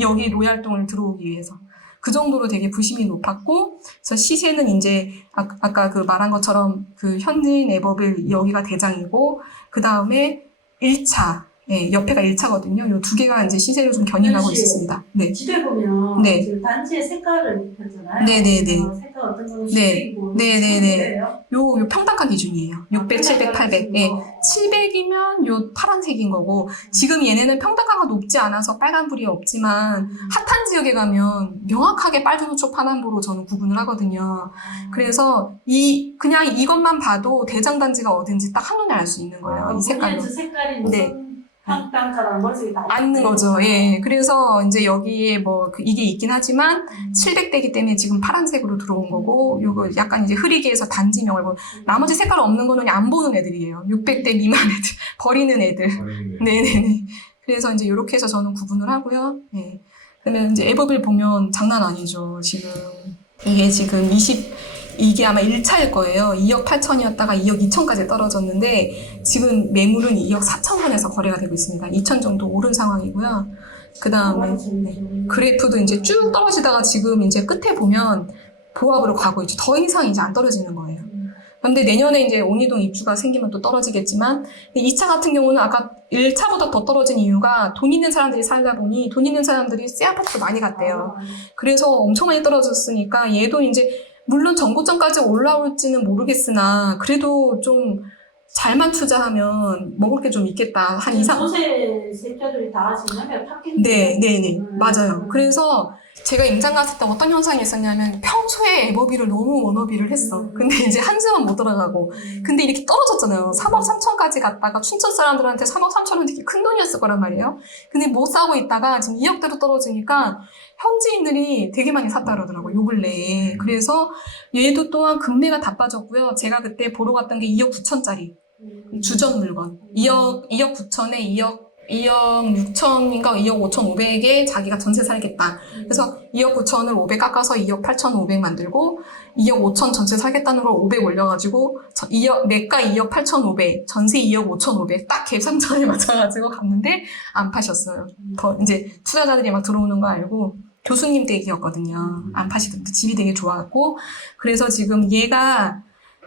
여기 로얄동을 들어오기 위해서. 그 정도로 되게 부심이 높았고, 그래서 시세는 이제 아까 그 말한 것처럼 그 현진 에버빌 여기가 대장이고, 그 다음에 1차, 옆에가 1차거든요. 요 두 개가 이제 시세를 좀 견인하고 있습니다. 네. 집에 보면 네. 지금 단지의 색깔을 입혔잖아요. 네네네. 색깔 어떤 거는 네. 10이고 네네네. 요 평당가 기준이에요. 600, 700, 800. 예. 700이면 요 파란색인 거고, 지금 얘네는 평당가가 높지 않아서 빨간불이 없지만, 핫한 지역에 가면 명확하게 빨주노초 파남보로 저는 구분을 하거든요. 그래서 그냥 이것만 봐도 대장단지가 어딘지 딱 한눈에 알 수 있는 거예요. 이 색깔로. 색깔이 네. 무슨 평당가랑 머리색이 다 맞는 거죠. 예. 그래서 이제 여기에 이게 있긴 하지만 700대기 때문에 지금 파란색으로 들어온 거고, 요거 약간 이제 흐리게 해서 단지명을 나머지 색깔 없는 거는 그냥 안 보는 애들이에요. 600대 미만 애들. 버리는 애들. 네네네. 그래서 이제 이렇게 해서 저는 구분을 하고요. 예. 그러면 이제 에버빌 보면 장난 아니죠. 지금. 이게 아마 1차일 거예요. 2억 8천이었다가 2억 2천까지 떨어졌는데 지금 매물은 2억 4천 선에서 거래가 되고 있습니다. 2천 정도 오른 상황이고요. 그 다음에 그래프도 이제 쭉 떨어지다가 지금 이제 끝에 보면 보합으로 가고 있죠. 더 이상 이제 안 떨어지는 거예요. 그런데 내년에 이제 온이동 입주가 생기면 또 떨어지겠지만 2차 같은 경우는 아까 1차보다 더 떨어진 이유가 돈 있는 사람들이 살다 보니 돈 있는 사람들이 새 아파트 많이 갔대요. 그래서 엄청 많이 떨어졌으니까 얘도 이제 물론 정고점까지 올라올지는 모르겠으나 그래도 좀 잘만 투자하면 먹을 게 좀 있겠다. 한 이상. 전세 세입자들이 다 지금 탔겠네요. 네. 맞아요. 그래서 제가 임장 갔을 때 어떤 현상이 있었냐면 평소에 에버비를 너무 워너비를 했어. 근데 이제 한숨은 못 돌아가고. 근데 이렇게 떨어졌잖아요. 3억 3천까지 갔다가 춘천 사람들한테 3억 3천은 되게 큰 돈이었을 거란 말이에요. 근데 못 사고 있다가 지금 2억대로 떨어지니까 현지인들이 되게 많이 샀다 그러더라고요. 요 근래에. 그래서 얘도 또한 금매가 다 빠졌고요. 제가 그때 보러 갔던 게 2억 9천짜리 주전 물건. 2억 9천에 2억 2억 6천인가 2억 5,500에 자기가 전세 살겠다. 그래서 2억 9천을 500 깎아서 2억 8,500 만들고 2억 5천 전세 살겠다는 걸 500 올려가지고 2억 매가 2억 8,500 전세 2억 5,500 딱 계산전에 맞춰가지고 갔는데 안 파셨어요. 더 이제 투자자들이 막 들어오는 거 알고 교수님 댁이었거든요. 안 파시던데 집이 되게 좋았고 그래서 지금 얘가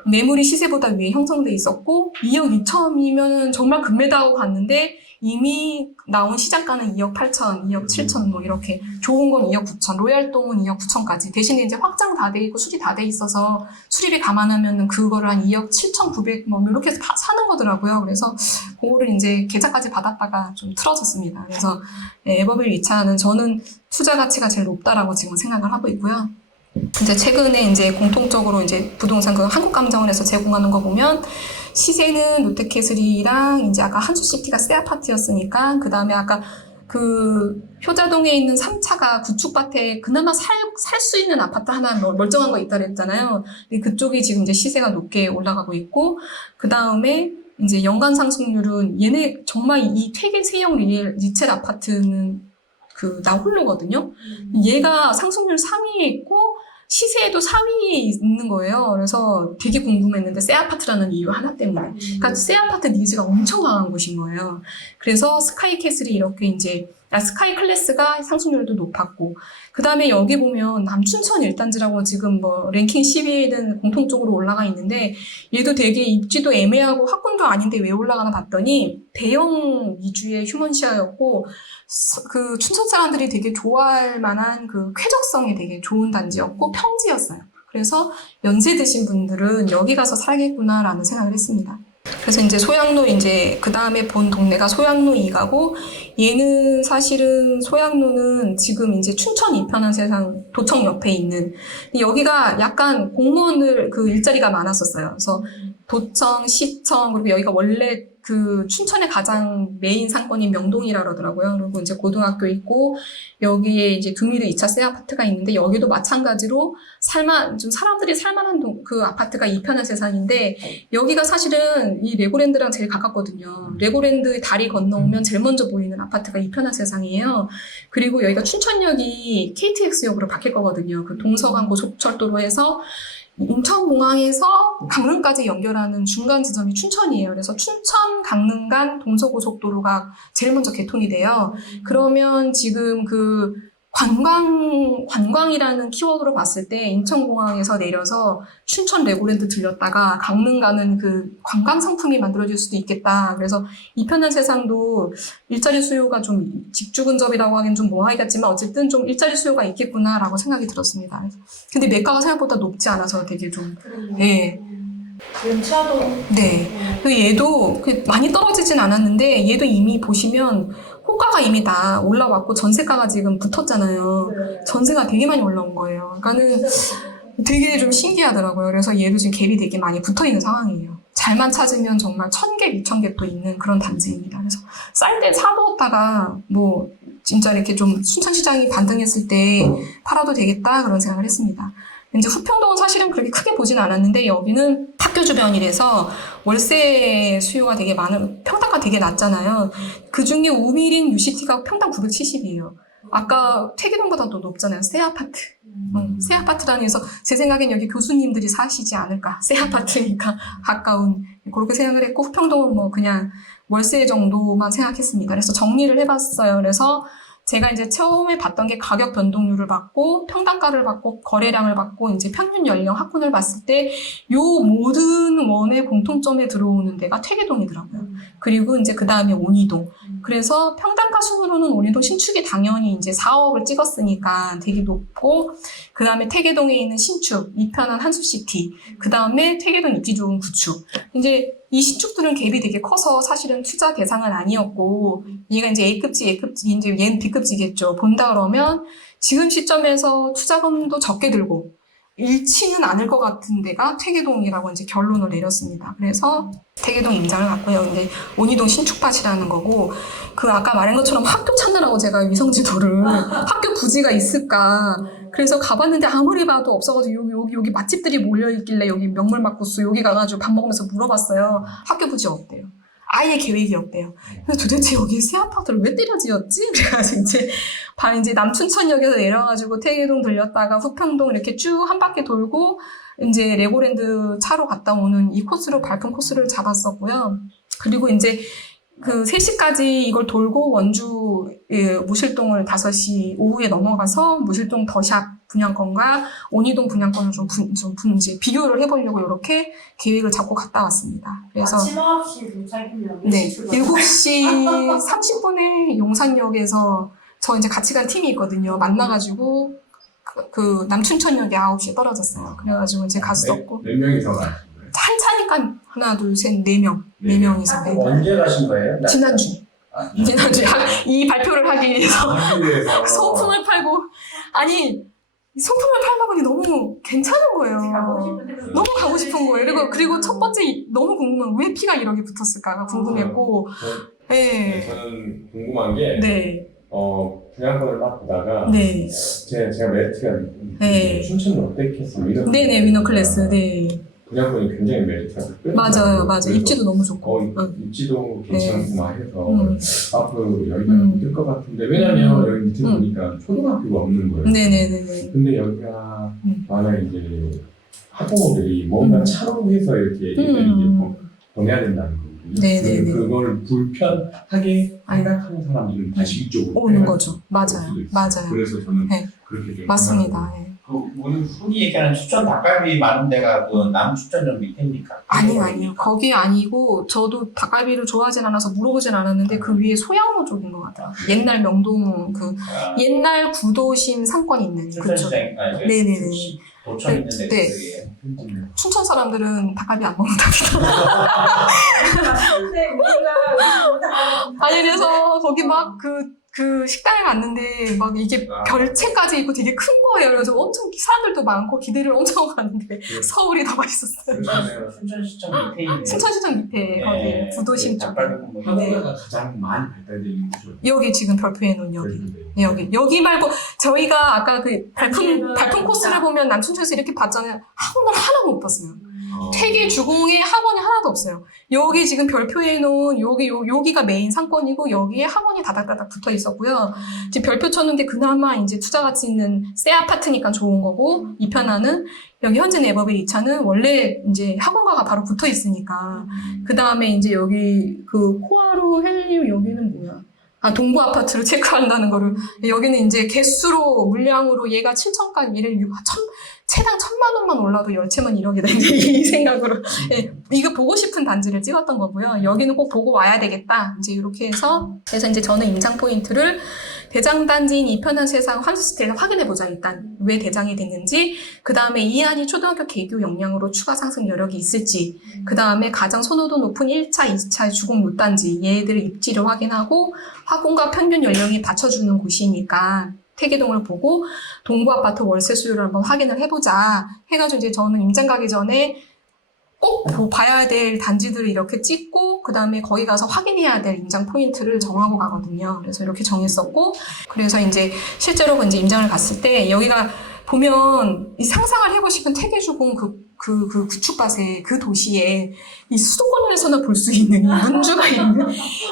매물이 시세보다 위에 형성돼 있었고 2억 2천이면은 정말 금매다하고 갔는데 이미 나온 시장가는 2억 8천, 2억 7천 뭐 이렇게 좋은 건 2억 9천, 로얄동은 2억 9천까지 대신에 이제 확장 다 돼 있고 수리 다 돼 있어서 수리비 감안하면은 그거를 한 2억 7천 9백 뭐 이렇게 사는 거더라고요. 그래서 그거를 이제 계좌까지 받았다가 좀 틀어졌습니다. 그래서 에버빌 위차는 저는 투자 가치가 제일 높다라고 지금 생각을 하고 있고요. 이제 최근에 이제 공통적으로 이제 부동산 그 한국감정원에서 제공하는 거 보면 시세는 롯데캐슬이랑 이제 아까 한수시티가 새 아파트였으니까 그 다음에 아까 그 효자동에 있는 3차가 구축밭에 그나마 살 수 있는 아파트 하나 멀쩡한 거 있다 그랬잖아요. 근데 그쪽이 지금 이제 시세가 높게 올라가고 있고 그 다음에 이제 연간 상승률은 얘네 정말 이 퇴계 세형 리첼 아파트는 그 나 홀로거든요. 얘가 상승률 3위에 있고 시세에도 4위에 있는 거예요. 그래서 되게 궁금했는데 새 아파트라는 이유 하나 때문에. 그러니까 새 아파트 니즈가 엄청 강한 곳인 거예요. 그래서 스카이캐슬이 이렇게 이제 스카이 클래스가 상승률도 높았고 그 다음에 여기 보면 남춘천 1단지라고 지금 뭐 랭킹 10위에는 공통적으로 올라가 있는데 얘도 되게 입지도 애매하고 학군도 아닌데 왜 올라가나 봤더니 대형 위주의 휴먼시아였고 그 춘천 사람들이 되게 좋아할 만한 그 쾌적성이 되게 좋은 단지였고 평지였어요. 그래서 연세 드신 분들은 여기 가서 살겠구나라는 생각을 했습니다. 그래서 이제 소양로 이제 그 다음에 본 동네가 소양로 2가고 얘는 사실은 소양로는 지금 이제 춘천 이편한 세상 도청 옆에 있는 여기가 약간 공무원들 그 일자리가 많았었어요. 그래서 도청, 시청 그리고 여기가 원래 그 춘천의 가장 메인 상권인 명동이라 그러더라고요. 그리고 이제 고등학교 있고 여기에 이제 두미르 2차 새 아파트가 있는데 여기도 마찬가지로 좀 사람들이 살만한 그 아파트가 이편한 세상인데 여기가 사실은 이 레고랜드랑 제일 가깝거든요. 레고랜드 다리 건너오면 제일 먼저 보이는 아파트가 이편한 세상이에요. 그리고 여기가 춘천역이 KTX역으로 바뀔 거거든요. 그 동서간 고속철도로 해서 인천공항에서 강릉까지 연결하는 중간 지점이 춘천이에요. 그래서 춘천, 강릉간 동서고속도로가 제일 먼저 개통이 돼요. 그러면 지금 그 관광이라는 키워드로 봤을 때 인천공항에서 내려서 춘천 레고랜드 들렸다가 강릉 가는 그 관광 상품이 만들어질 수도 있겠다. 그래서 이편한 세상도 일자리 수요가 좀 직주근접이라고 하긴 좀 뭐하겠지만 어쨌든 좀 일자리 수요가 있겠구나라고 생각이 들었습니다. 근데 매가가 생각보다 높지 않아서 되게 좀 예. 연차도 네. 얘도 많이 떨어지진 않았는데 얘도 이미 보시면 호가가 이미 다 올라왔고 전세가가 지금 붙었잖아요. 전세가 되게 많이 올라온 거예요. 그러니까는 되게 좀 신기하더라고요. 그래서 얘도 지금 갭이 되게 많이 붙어 있는 상황이에요. 잘만 찾으면 정말 1,000개, 2,000개도 있는 그런 단지입니다. 그래서 쌀 때 사두었다가 뭐 진짜 이렇게 좀 순천시장이 반등했을 때 팔아도 되겠다 그런 생각을 했습니다. 이제 후평동은 사실은 그렇게 크게 보진 않았는데 여기는 학교 주변이라서 월세 수요가 되게 많은 평당가 되게 낮잖아요. 그중에 우미린 UCT가 평당 970이에요. 아까 퇴계동보다도 높잖아요. 새 아파트. 새 아파트라는 해서 제 생각엔 여기 교수님들이 사시지 않을까. 새 아파트니까 가까운 그렇게 생각을 했고 후평동은 뭐 그냥 월세 정도만 생각했습니다. 그래서 정리를 해봤어요. 그래서 제가 이제 처음에 봤던 게 가격 변동률을 봤고 평당가를 봤고 거래량을 봤고 이제 평균 연령 학군을 봤을 때 요 모든 원의 공통점에 들어오는 데가 퇴계동이더라고요. 그리고 이제 그 다음에 온이동. 그래서 평당가 순으로는 온이동 신축이 당연히 이제 4억을 찍었으니까 되게 높고 그 다음에 퇴계동에 있는 신축, 이편한 한수시티, 그 다음에 퇴계동 입지 좋은 구축. 이제 이 신축들은 갭이 되게 커서 사실은 투자 대상은 아니었고 얘가 이제 A급지, 이제 얘는 B급지겠죠. 본다 그러면 지금 시점에서 투자금도 적게 들고 잃지는 않을 것 같은 데가 퇴계동이라고 이제 결론을 내렸습니다. 그래서 퇴계동 임장을 갔고요. 이제 온이동 신축밭이라는 거고 그 아까 말한 것처럼 학교 찾느라고 제가 위성지도를 학교 부지가 있을까 그래서 가봤는데 아무리 봐도 없어가지고 여기 맛집들이 몰려있길래 여기 명물막국수 여기 가가지고 밥 먹으면서 물어봤어요. 학교 부지 없대요. 아예 계획이 없대요. 그래서 도대체 여기 새 아파트를 왜 때려 지었지? 그래가지고 이제 남춘천역에서 내려가지고 태계동 들렸다가 후평동 이렇게 쭉 한 바퀴 돌고 이제 레고랜드 차로 갔다 오는 이 코스로 발품 코스를 잡았었고요. 그리고 이제 그 3시까지 이걸 돌고 원주 무실동을 5시 오후에 넘어가서 무실동 더샵 분양권과 온이동 분양권을 이제 비교를 해보려고 이렇게 계획을 잡고 갔다 왔습니다. 그래서 아침 9시 도착이면 네, 7시 30분에 용산역에서 저 이제 같이 간 팀이 있거든요. 만나가지고 그 남춘천역에 9시에 떨어졌어요. 그래가지고 이제 갔었고 몇 명이서 가신 거예요? 한 차니까 하나, 둘, 셋, 4명. 4명이서. 네. 언제 가신 거예요? 지난주에 이 발표를 하기 위해서 하기 위해서. 소품을 팔고 아니 소품을 팔다 보니 너무 괜찮은 거예요. 너무 가고 싶은 거예요. 그리고 첫 번째 너무 궁금한 왜 피가 1억이 붙었을까가 궁금했고 네. 저는 궁금한 게 네. 분양권을 딱 보다가 네. 제가 메리트가 네. 춘천 롯데캐슬 위너 네네 위너 클래스 네. 분양권이 굉장히 메리트가 큰 맞아요. 그래서 입지도 너무 좋고 입지도 괜찮고 막 해서 음. 앞으로 여기가 힘들 것 같은데 왜냐면 여기 밑에 보니까 초등학교가 없는 거예요. 네네네네. 근데 여기가 음. 만약 이제 학부모들이 뭔가 차로 해서 이렇게 애들이 보내야 된다는 거거든요. 네네네. 그걸 불편하게 생각하는 사람들은 다시 이쪽으로 오는 거죠. 맞아요. 수도 있어요. 맞아요. 그래서 저는 네. 그렇게 좀 맞습니다. 네. 오늘 흔히 얘기하는 추천 닭갈비 많은 데가 그 남추천역 밑입니까? 아니요. 거기 아니고, 저도 닭갈비를 좋아하진 않아서 물어보진 않았는데, 그 위에 소양로 쪽인 것 같아요. 옛날 명동, 옛날 구도심 상권 있는 그쪽. 춘천시장 네네네. 도청 있는 데 네. 그쪽이에요. 춘천 사람들은 닭갈비 안 먹는답니다. 아니, 그래서 거기 막 그 식당에 갔는데, 막 이게 별채까지 있고 되게 큰 거예요. 그래서 엄청 사람들도 많고 기대를 엄청 하는데, 서울이 더 맛있었어요. 춘천시청 밑에 있는 춘천시장 밑에, 거기 구도심 쪽. 닭갈비 국물. 한국어가 가장 많이 발달되는 곳이죠. 여기 지금 별표해 놓은 여기 말고 저희가 아까 그 발품 코스를 보면 남춘천에서 이렇게 봤잖아요. 학원을 하나도 못 봤어요. 퇴계 주공에 학원이 하나도 없어요. 여기 지금 별표해 놓은 여기가 메인 상권이고 여기에 학원이 다닥다닥 붙어 있었고요. 지금 별표 쳤는데 그나마 이제 투자 가치 있는 새 아파트니까 좋은 거고 이편하는 여기 현재 네버빌 2차는 원래 이제 학원가가 바로 붙어 있으니까 그 다음에 이제 여기 그 코아루 헬리우 여기는 뭐야? 동부 아파트를 체크한다는 거를 여기는 이제 개수로 물량으로 얘가 7천까지 얘를 채당 1,000만 원만 올라도 열채만 1억이다 이 생각으로 이거 보고 싶은 단지를 찍었던 거고요. 여기는 꼭 보고 와야 되겠다 이제 이렇게 해서 그래서 이제 저는 임장 포인트를 대장 단지인 이편한 세상 환수스테이에서 확인해 보자 일단 왜 대장이 됐는지 그 다음에 이 안이 초등학교 개교 역량으로 추가 상승 여력이 있을지 그 다음에 가장 선호도 높은 1차, 2차 주공 못단지 얘들의 입지를 확인하고 학군과 평균 연령이 받쳐주는 곳이니까 태계동을 보고 동부 아파트 월세 수요를 한번 확인을 해보자 해가지고 이제 저는 임장 가기 전에 꼭 봐야 될 단지들을 이렇게 찍고 그 다음에 거기 가서 확인해야 될 임장 포인트를 정하고 가거든요. 그래서 이렇게 정했었고 그래서 이제 실제로 이제 임장을 갔을 때 여기가 보면 이 상상을 해보시면 태계주공 그 구축밭에 그 도시에 이 수도권에서나 볼 수 있는 이 문주가 있는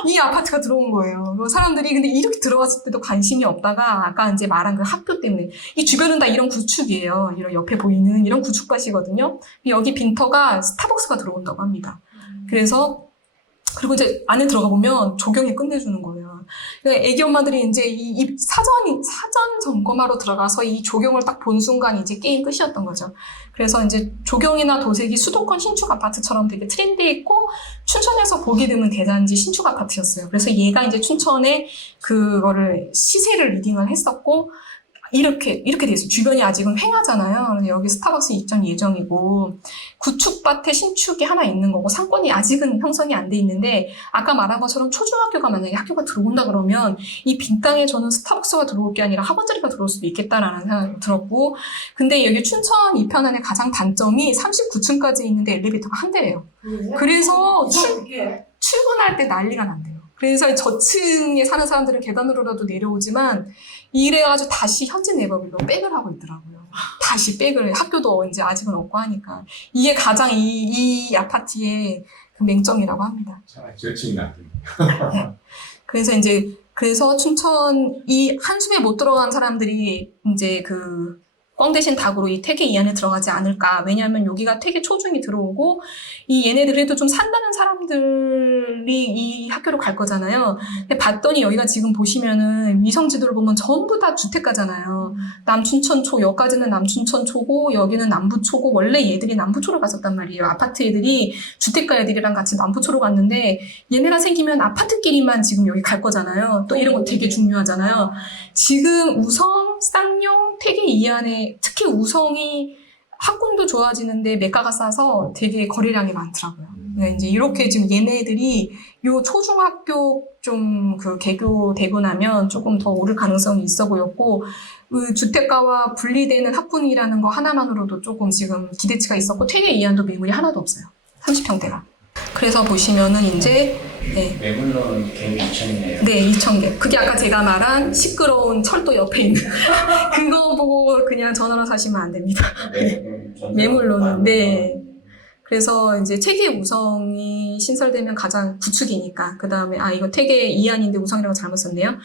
이 아파트가 들어온 거예요. 사람들이 근데 이렇게 들어갔을 때도 관심이 없다가 아까 이제 말한 그 학교 때문에 이 주변은 다 이런 구축이에요. 이런 옆에 보이는 이런 구축밭이거든요. 여기 빈터가 스타벅스가 들어온다고 합니다. 그래서 그리고 이제 안에 들어가 보면 조경이 끝내주는 거예요. 애기 엄마들이 이제 이 사전 점검하러 들어가서 이 조경을 딱 본 순간 이제 게임 끝이었던 거죠. 그래서 이제 조경이나 도색이 수도권 신축 아파트처럼 되게 트렌디했고 춘천에서 보기 드문 대단지 신축 아파트였어요. 그래서 얘가 이제 춘천에 그거를 시세를 리딩을 했었고 이렇게 돼 있어요. 주변이 아직은 횡하잖아요. 그래서 여기 스타벅스 입점 예정이고 구축밭에 신축이 하나 있는 거고 상권이 아직은 형성이 안 돼 있는데 아까 말한 것처럼 초중학교가 만약에 학교가 들어온다 그러면 이 빈 땅에 저는 스타벅스가 들어올 게 아니라 학원 자리가 들어올 수도 있겠다라는 생각이 들었고 근데 여기 춘천 이편안의 가장 단점이 39층까지 있는데 엘리베이터가 한 대예요. 그래서 출근할 때 난리가 난대요. 그래서 저층에 사는 사람들은 계단으로라도 내려오지만 이래가지고 다시 현재 네버빌로 백을 하고 있더라고요. 다시 백을 학교도 이제 아직은 없고 하니까 이게 가장 이 아파트의 그 맹점이라고 합니다. 차라리 저층이 낫겠네. 그래서 이제 그래서 춘천 이 한숨에 못 들어간 사람들이 이제 그 꽝 대신 닭으로 이 퇴계 이안에 들어가지 않을까. 왜냐하면 여기가 퇴계 초중이 들어오고 이 얘네들에도 좀 산다는 사람들이 이 학교로 갈 거잖아요. 근데 봤더니 여기가 지금 보시면은 위성지도를 보면 전부 다 주택가잖아요. 남춘천초, 여기까지는 남춘천초고 여기는 남부초고 원래 얘들이 남부초로 갔었단 말이에요. 아파트 애들이 주택가 애들이랑 같이 남부초로 갔는데 얘네가 생기면 아파트끼리만 지금 여기 갈 거잖아요. 또 이런 거 되게 중요하잖아요. 지금 우성, 쌍용, 퇴계 이안에 특히 우성이 학군도 좋아지는데 매가가 싸서 되게 거래량이 많더라고요. 그러니까 이제 이렇게 지금 얘네들이 요 초중학교 좀 그 개교되고 나면 조금 더 오를 가능성이 있어 보였고, 그 주택가와 분리되는 학군이라는 거 하나만으로도 조금 지금 기대치가 있었고, 퇴계 이안도 매물이 하나도 없어요. 30평대가. 그래서 보시면은 이제 네. 매물로는 개미 2천이네요. 네, 2,000개. 그게 아까 제가 말한 시끄러운 철도 옆에 있는 그거 보고 그냥 전화로 사시면 안 됩니다. 매물로는. 네. 그래서 이제 퇴계 우성이 신설되면 가장 구축이니까. 그 다음에, 이거 퇴계 이안인데 우성이라고 잘못 썼네요.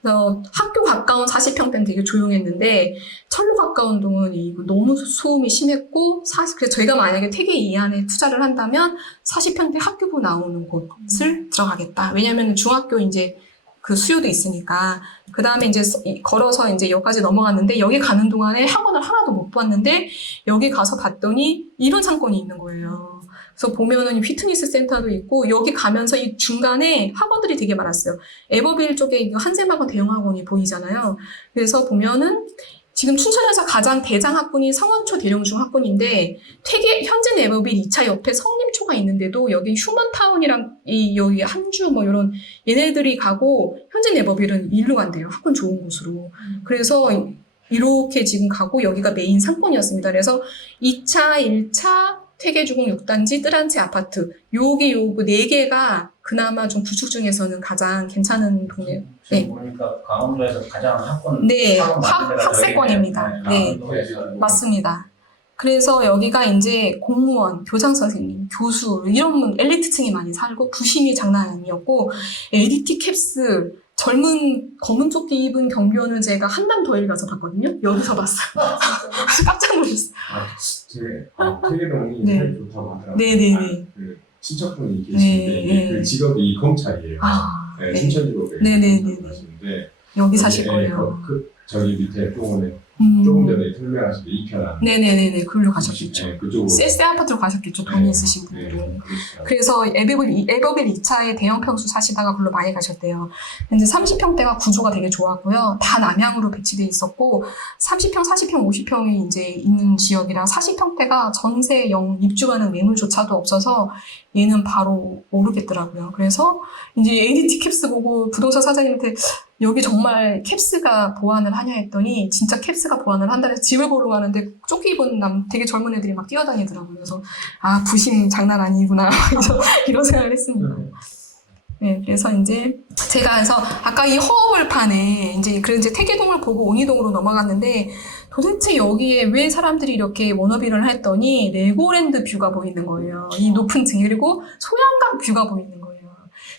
그래서 학교 가까운 40평대는 되게 조용했는데, 철로 가까운 동은 이거 너무 소음이 심했고, 그래서 저희가 만약에 퇴계 이안에 투자를 한다면 40평대 학교부 나오는 곳을 들어가겠다. 왜냐면 중학교 이제 그 수요도 있으니까. 그 다음에 이제 걸어서 이제 여기까지 넘어갔는데, 여기 가는 동안에 학원을 하나도 못 봤는데, 여기 가서 봤더니 이런 상권이 있는 거예요. 그래서 보면은 피트니스 센터도 있고, 여기 가면서 이 중간에 학원들이 되게 많았어요. 에버빌 쪽에 한샘학원 대형학원이 보이잖아요. 그래서 보면은 지금 춘천에서 가장 대장 학군이 성원초 대룡중 학군인데, 현재 에버빌 2차 옆에 성림초가 있는데도 여기 휴먼타운이랑 여기 한주 뭐 이런 얘네들이 가고, 현재 에버빌은 일로 간대요. 학군 좋은 곳으로. 그래서 이렇게 지금 가고 여기가 메인 상권이었습니다. 그래서 2차, 1차, 퇴계주공 6단지, 뜰한채 아파트 요게 4개가 그나마 좀 구축 중에서는 가장 괜찮은 동네. 네. 보니까 강원도에서 가장 학군 네, 학세권입니다. 네, 맞습니다. 그래서 여기가 이제 공무원, 교장 선생님, 교수 이런 엘리트층이 많이 살고 부심이 장난 아니었고, LDT 캡스 젊은 검은 조끼 입은 경비원을 제가 한남 더일 가서 봤거든요. 여기서 봤어요. 깜짝 놀랐어요. 퇴계동이 네. 살 좋다고 하더라고요. 네네네. 그 친척분이 계시는데 네. 그 직업이 검찰이에요. 네, 네. 춘천지법에 네네네네. 하시는데 여기 사실 예, 거예요. 저기 밑에 조금 전에 설명하신 게 이편한. 네네네네. 그걸로 가셨겠죠. 네, 그쪽으로. 쎄 아파트로 가셨겠죠. 돈이 네. 있으신 네, 분들은. 그렇죠. 그래서 에버빌 2차에 대형 평수 사시다가 글로 많이 가셨대요. 근데 30평대가 구조가 되게 좋았고요. 다 남향으로 배치돼 있었고, 30평, 40평, 50평이 이제 있는 지역이라 40평대가 전세 입주하는 매물조차도 없어서 얘는 바로 오르겠더라고요. 그래서 이제 ADT 캡스 보고 부동산 사장님한테 여기 정말 캡스가 보완을 하냐 했더니 진짜 캡스가 보완을 한다 해서 집을 보러 가는데 조끼 입은 되게 젊은 애들이 막 뛰어다니더라고요. 그래서 부심 장난 아니구나. 그래서 이런 생각을 했습니다. 네, 그래서 이제 제가 그래서 아까 이 허허벌판에 이제 퇴계동을 보고 옹이동으로 넘어갔는데, 도대체 여기에 왜 사람들이 이렇게 워너비를 했더니 레고랜드 뷰가 보이는 거예요. 이 높은 층, 그리고 소양강 뷰가 보이는 거예요.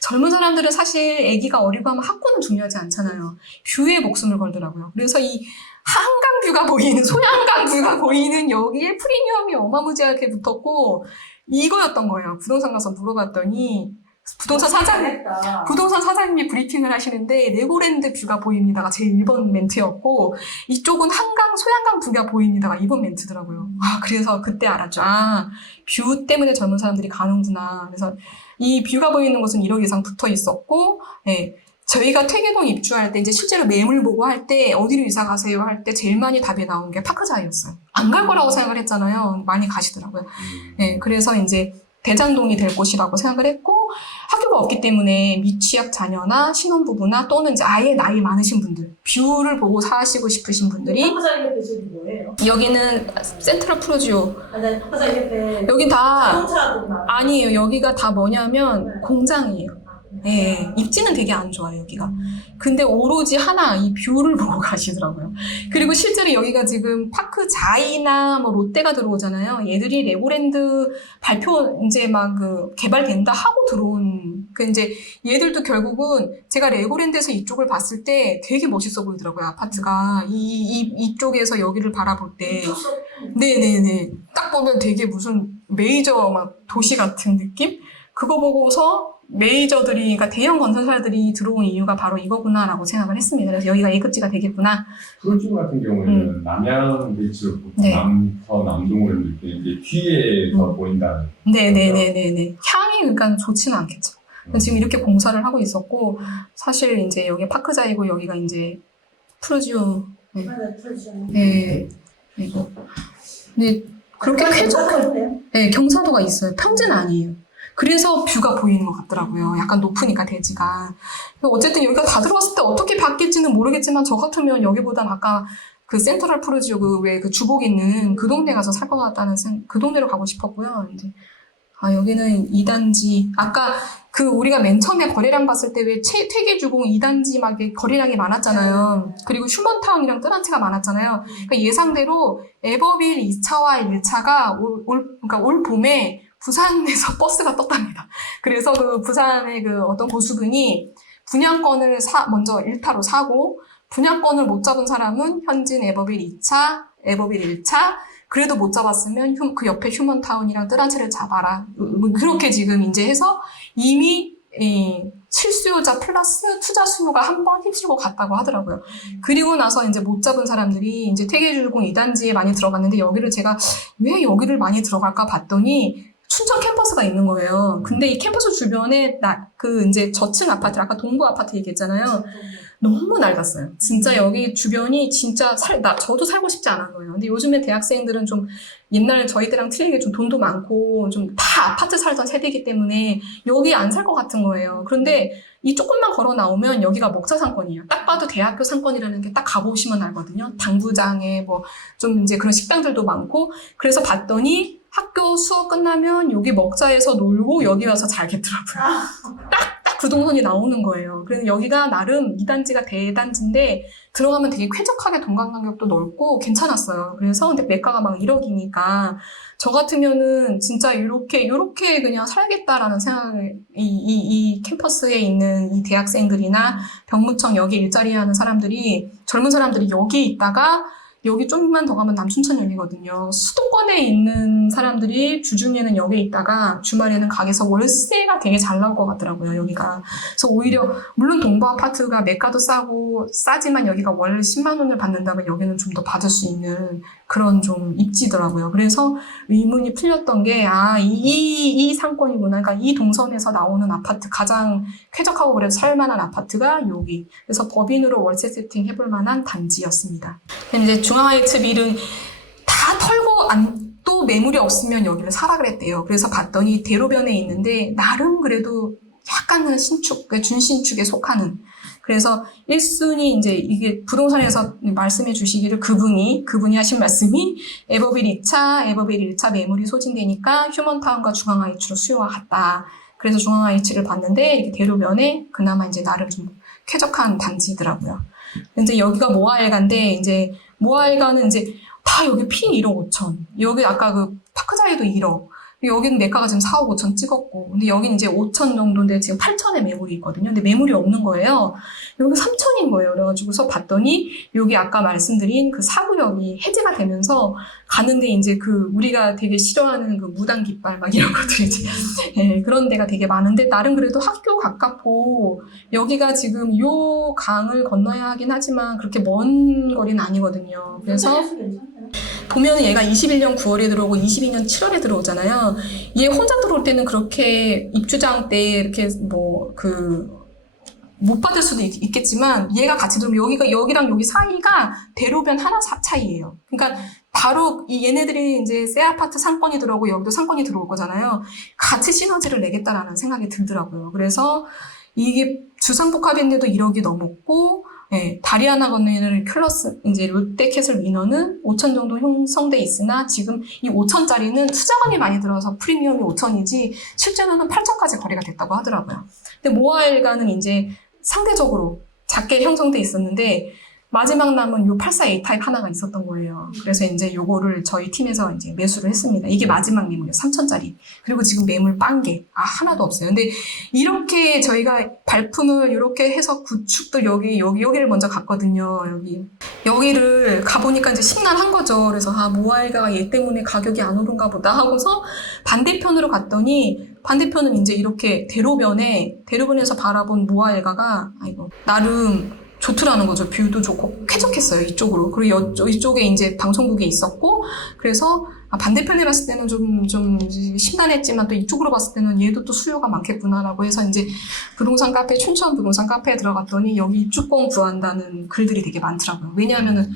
젊은 사람들은 사실 아기가 어리고 하면 학군은 중요하지 않잖아요. 뷰에 목숨을 걸더라고요. 그래서 이 한강 뷰가 보이는, 소양강 뷰가 보이는 여기에 프리미엄이 어마무지하게 붙었고, 이거였던 거예요. 부동산 가서 물어봤더니 부동산 사장님이 브리핑을 하시는데 레고랜드 뷰가 보입니다가 제 1번 멘트였고, 이쪽은 소양강 뷰가 보입니다가 2번 멘트더라고요. 그래서 그때 알았죠. 뷰 때문에 젊은 사람들이 가는구나. 그래서 이 뷰가 보이는 곳은 1억 이상 붙어 있었고, 네. 저희가 퇴계동 입주할 때 이제 실제로 매물 보고 할 때 어디로 이사 가세요 할 때 제일 많이 답이 나온 게 파크자이였어요. 안 갈 거라고 생각을 했잖아요. 많이 가시더라고요. 네. 그래서 이제 대장동이 될 곳이라고 생각을 했고, 학교가 없기 때문에 미취학 자녀나 신혼부부나 또는 이제 아예 나이 많으신 분들, 뷰를 보고 사시고 싶으신 분들이, 파크자이 옆에 저기 뭐예요? 여기는 센트럴 프로지오. 파크자이 옆에 여긴 다 자동차도 나. 아니에요. 여기가 다 뭐냐면 공장이에요. 예, 입지는 되게 안 좋아요, 여기가. 근데 오로지 하나, 이 뷰를 보고 가시더라고요. 그리고 실제로 여기가 지금 파크자이나 뭐 롯데가 들어오잖아요. 얘들이 레고랜드 발표 이제 막 그 개발된다 하고 들어온, 그 이제 얘들도 결국은 제가 레고랜드에서 이쪽을 봤을 때 되게 멋있어 보이더라고요, 아파트가. 이쪽에서 여기를 바라볼 때. 네네네. 딱 보면 되게 무슨 메이저 막 도시 같은 느낌? 그거 보고서 메이저들이, 그러니까 대형 건설사들이 들어온 이유가 바로 이거구나라고 생각을 했습니다. 그래서 여기가 A급지가 되겠구나. 프로듀 같은 경우에는 남양 비치로 네. 남동으로 이렇게 이제 뒤에서 보인다는. 네네네네네. 향이 그러니까 좋지는 않겠죠. 지금 이렇게 공사를 하고 있었고, 사실 이제 여기 파크자이고 여기가 이제 프로듀. 네. 네. 그리고 근데 그렇게 쾌적한, 네, 경사도가 있어요. 평지는 아니에요. 그래서 뷰가 보이는 것 같더라고요. 약간 높으니까 대지가. 어쨌든 여기가 다 들어왔을 때 어떻게 바뀔지는 모르겠지만 저 같으면 여기보단 아까 그 센트럴 프로지오 그 왜 그 주복 있는 그 동네 가서 살 것 같다는 그 동네로 가고 싶었고요. 이제 여기는 2단지. 아까 그 우리가 맨 처음에 거래량 봤을 때 왜 퇴계주공 2단지 막 거래량이 많았잖아요. 그리고 휴먼타운이랑 뜨란체가 많았잖아요. 그러니까 예상대로 에버빌 2차와 1차가 그러니까 올 봄에 부산에서 버스가 떴답니다. 그래서 그 부산의 그 어떤 고수분이 분양권을 먼저 1타로 사고, 분양권을 못 잡은 사람은 현진 에버빌 2차, 에버빌 1차, 그래도 못 잡았으면 그 옆에 휴먼타운이랑 뜨란체를 잡아라. 그렇게 지금 이제 해서 이미 실수요자 플러스 투자 수요가 한 번 휩쓸고 갔다고 하더라고요. 그리고 나서 이제 못 잡은 사람들이 이제 퇴계주공 2단지에 많이 들어갔는데 여기를 제가 왜 여기를 많이 들어갈까 봤더니 춘천 캠퍼스가 있는 거예요. 근데 이 캠퍼스 주변에 그 이제 저층 아파트, 아까 동부 아파트 얘기했잖아요. 너무 낡았어요. 진짜 여기 주변이 진짜 저도 살고 싶지 않은 거예요. 근데 요즘에 대학생들은 좀 옛날 저희 때랑 틀리게 좀 돈도 많고 좀 다 아파트 살던 세대이기 때문에 여기 안 살 것 같은 거예요. 그런데 이 조금만 걸어 나오면 여기가 먹자 상권이에요. 딱 봐도 대학교 상권이라는 게 딱 가보시면 알거든요. 당구장에 뭐 좀 이제 그런 식당들도 많고. 그래서 봤더니 학교 수업 끝나면 여기 먹자에서 놀고 여기 와서 자겠더라고요. 딱 그 동선이 나오는 거예요. 그래서 여기가 나름 2단지가 대단지인데 들어가면 되게 쾌적하게 동강간격도 넓고 괜찮았어요. 그래서 근데 매가가 막 1억이니까 저 같으면은 진짜 이렇게 그냥 살겠다라는 생각을 이 캠퍼스에 있는 이 대학생들이나 병무청 여기 일자리 하는 사람들이, 젊은 사람들이 여기 있다가 여기 좀만 더 가면 남춘천역이거든요. 수도권에 있는 사람들이 주중에는 여기 있다가 주말에는 가게에서 월세가 되게 잘 나올 것 같더라고요, 여기가. 그래서 오히려 물론 동부 아파트가 매가도 싸지만 여기가 월 10만 원을 받는다면 여기는 좀 더 받을 수 있는 그런 좀 입지더라고요. 그래서 의문이 풀렸던 게 이 상권이구나. 그러니까 이 동선에서 나오는 아파트, 가장 쾌적하고 그래도 살만한 아파트가 여기. 그래서 법인으로 월세 세팅 해볼 만한 단지였습니다. 이제 중앙하이츠 빌은 다 털고 또 매물이 없으면 여기를 사라 그랬대요. 그래서 봤더니 대로변에 있는데 나름 그래도 약간은 신축, 준신축에 속하는. 그래서 1순위 이제 이게 부동산에서 말씀해 주시기를 그분이 하신 말씀이 에버빌 2차, 에버빌 1차 매물이 소진되니까 휴먼타운과 중앙하이츠로 수요가 같다. 그래서 중앙하이츠를 봤는데 이렇게 대로변에 그나마 이제 나름 좀 쾌적한 단지더라고요. 근데 여기가 모아엘가인데 이제 모아엘가는 이제 다 여기 피 1억 5천. 여기 아까 그 파크자이도 1억. 여기는 매가가 지금 4억 5천 찍었고, 근데 여기는 이제 5천 정도인데 지금 8천에 매물이 있거든요. 근데 매물이 없는 거예요. 여기 3천인 거예요. 그래가지고서 봤더니 여기 아까 말씀드린 그 사구역이 해제가 되면서 가는데 이제 그 우리가 되게 싫어하는 그 무당 깃발 막 이런 것들이 이제 네, 그런 데가 되게 많은데 나름 그래도 학교 가깝고 여기가 지금 요 강을 건너야 하긴 하지만 그렇게 먼 거리는 아니거든요. 그래서 보면은 얘가 21년 9월에 들어오고 22년 7월에 들어오잖아요. 얘 혼자 들어올 때는 그렇게 입주장 때 이렇게 못 받을 수도 있겠지만 얘가 같이 들어오면 여기랑 여기 사이가 대로변 하나 차이예요. 그러니까 바로 얘네들이 이제 새 아파트 상권이 들어오고 여기도 상권이 들어올 거잖아요. 같이 시너지를 내겠다라는 생각이 들더라고요. 그래서 이게 주상복합인데도 1억이 넘었고 예, 다리아나 건네를 클러스, 이제 롯데캐슬 위너는 5천 정도 형성돼 있으나 지금 이 5천짜리는 투자금이 많이 들어서 프리미엄이 5천이지 실제로는 8천까지 거래가 됐다고 하더라고요. 근데 모아엘가는 이제 상대적으로 작게 형성돼 있었는데 마지막 남은 요 84A 타입 하나가 있었던 거예요. 그래서 이제 요거를 저희 팀에서 이제 매수를 했습니다. 이게 마지막 매물이에요. 3천짜리. 그리고 지금 매물 빵개. 하나도 없어요. 근데 이렇게 저희가 발품을 이렇게 해서 구축들 여기를 먼저 갔거든요. 여기를 가보니까 이제 심란한 거죠. 그래서 모아일가가 얘 때문에 가격이 안 오른가 보다 하고서 반대편으로 갔더니 반대편은 이제 이렇게 대로변에서 바라본 모아일가가 나름 좋더라는 거죠. 뷰도 좋고 쾌적했어요. 이쪽으로. 그리고 이쪽에 이제 방송국이 있었고 그래서 반대편에 봤을 때는 좀 심란했지만 또 이쪽으로 봤을 때는 얘도 또 수요가 많겠구나라고 해서 이제 부동산 카페 춘천 부동산 카페에 들어갔더니 여기 입주권 구한다는 글들이 되게 많더라고요. 왜냐하면은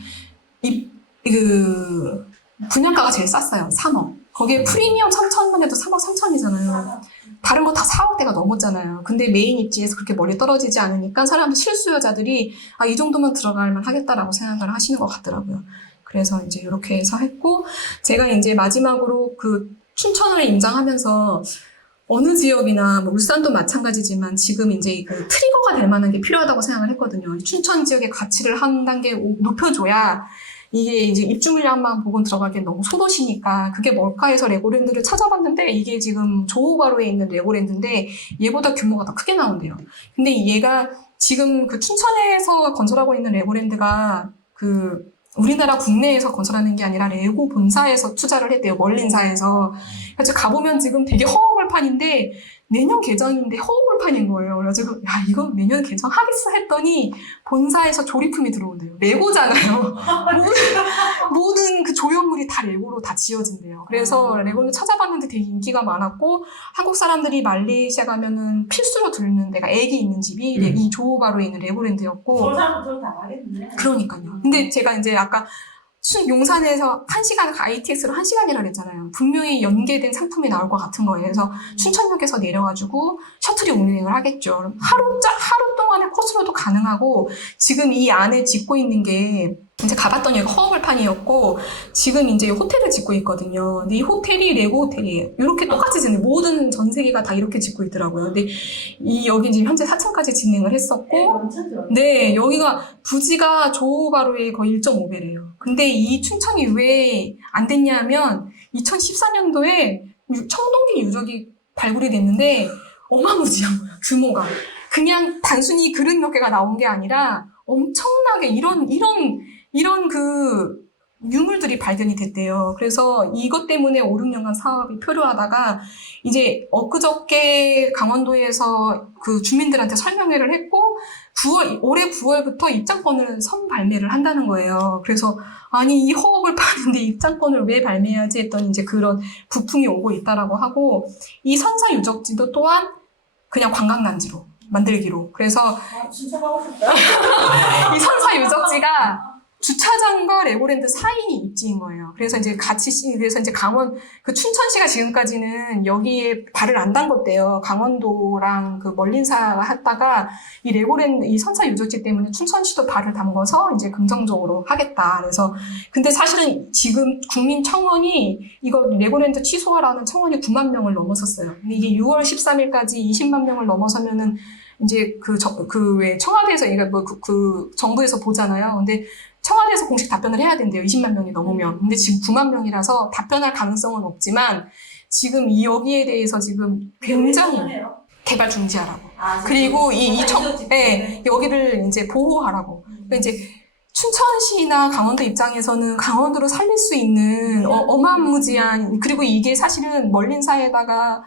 분양가가 제일 쌌어요. 3억. 거기에 프리미엄 3천만 해도 3억 3천이잖아요. 다른 거 다 4억대가 넘었잖아요. 근데 메인 입지에서 그렇게 멀리 떨어지지 않으니까 사람들 실수요자들이 이 정도면 들어갈만 하겠다라고 생각을 하시는 것 같더라고요. 그래서 이제 이렇게 해서 했고 제가 이제 마지막으로 그 춘천을 임장하면서 어느 지역이나 뭐 울산도 마찬가지지만 지금 이제 그 트리거가 될 만한 게 필요하다고 생각을 했거든요. 춘천 지역의 가치를 한 단계 높여줘야 이게 이제 입주 물량만 보고 들어가기엔 너무 소도시니까 그게 뭘까 해서 레고랜드를 찾아봤는데 이게 지금 조호바로에 있는 레고랜드인데 얘보다 규모가 더 크게 나온대요. 근데 얘가 지금 그 춘천에서 건설하고 있는 레고랜드가 그 우리나라 국내에서 건설하는 게 아니라 레고 본사에서 투자를 했대요. 멀린사에서. 그래서 가보면 지금 되게 허허벌판인데 내년 개장인데 허허벌판인 거예요. 그래가지고 이거 내년 개장하겠어 했더니 본사에서 조립품이 들어온대요. 레고잖아요. 모든 그 조형물이 다 레고로 다 지어진대요. 그래서 레고를 찾아봤는데 되게 인기가 많았고 한국 사람들이 말레이시아 가면은 필수로 들르는 데가 애기 있는 집이 이 조호바로에 있는 레고랜드였고 서울 사람들 다 가겠네. 그러니까요. 근데 제가 이제 아까 용산에서 1시간, ITX로 1시간이라고 했잖아요. 분명히 연계된 상품이 나올 것 같은 거예요. 그래서 춘천역에서 내려가지고 셔틀이 운행을 하겠죠. 그럼 하루 동안의 코스로도 가능하고 지금 이 안에 짓고 있는 게 이제 가봤더니 허허벌판이었고 지금 이제 호텔을 짓고 있거든요. 근데 이 호텔이 레고 호텔이에요. 이렇게 똑같이 짓는 모든 전 세계가 다 이렇게 짓고 있더라고요. 근데 여기 지금 현재 4층까지 진행을 했었고 네, 여기가 부지가 조호바로의 거의 1.5배래요. 근데 이 춘천이 왜 안 됐냐면 2014년도에 청동기 유적이 발굴이 됐는데 어마무지한 거야, 규모가. 그냥 단순히 그릇 몇 개가 나온 게 아니라 엄청나게 이런 그 유물들이 발견이 됐대요. 그래서 이것 때문에 5, 6년간 사업이 표류하다가 이제 엊그저께 강원도에서 그 주민들한테 설명회를 했고 올해 9월부터 입장권을 선발매를 한다는 거예요. 그래서 이 허업을 파는데 입장권을 왜 발매해야지 했더니 이제 그런 부풍이 오고 있다라고 하고 이 선사 유적지도 또한 그냥 관광단지로 만들기로. 그래서 진짜 가고 싶다. 이 선사 유적지가 주차장과 레고랜드 사이 입지인 거예요. 그래서 이제 그래서 이제 그 춘천시가 지금까지는 여기에 발을 안 담궜대요. 강원도랑 그 멀린사가 했다가 이 레고랜드, 이 선사 유적지 때문에 춘천시도 발을 담궈서 이제 긍정적으로 하겠다. 그래서 근데 사실은 지금 국민청원이 이거 레고랜드 취소하라는 청원이 9만 명을 넘어섰어요. 근데 이게 6월 13일까지 20만 명을 넘어서면은 이제 왜 청와대에서 얘가 그 정부에서 보잖아요. 근데 청와대에서 공식 답변을 해야 된대요. 20만 명이 넘으면. 근데 지금 9만 명이라서 답변할 가능성은 없지만 지금 여기에 대해서 지금 굉장히 개발 중지하라고. 그리고 여기를 이제 보호하라고. 그러니까 이제 춘천시나 강원도 입장에서는 강원도를 살릴 수 있는 어마무지한, 그리고 이게 사실은 멀린사에다가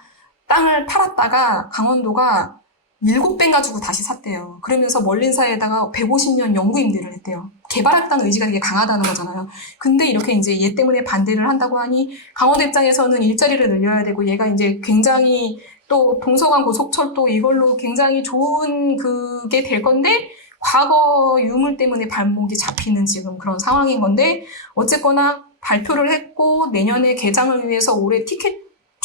땅을 팔았다가 강원도가 7배 가지고 다시 샀대요. 그러면서 멀린사에다가 150년 영구 임대를 했대요. 개발하겠다는 의지가 되게 강하다는 거잖아요. 근데 이렇게 이제 얘 때문에 반대를 한다고 하니 강원도 입장에서는 일자리를 늘려야 되고 얘가 이제 굉장히 또 동서간 고속철도 이걸로 굉장히 좋은 그게 될 건데 과거 유물 때문에 발목이 잡히는 지금 그런 상황인 건데 어쨌거나 발표를 했고 내년에 개장을 위해서 올해 티켓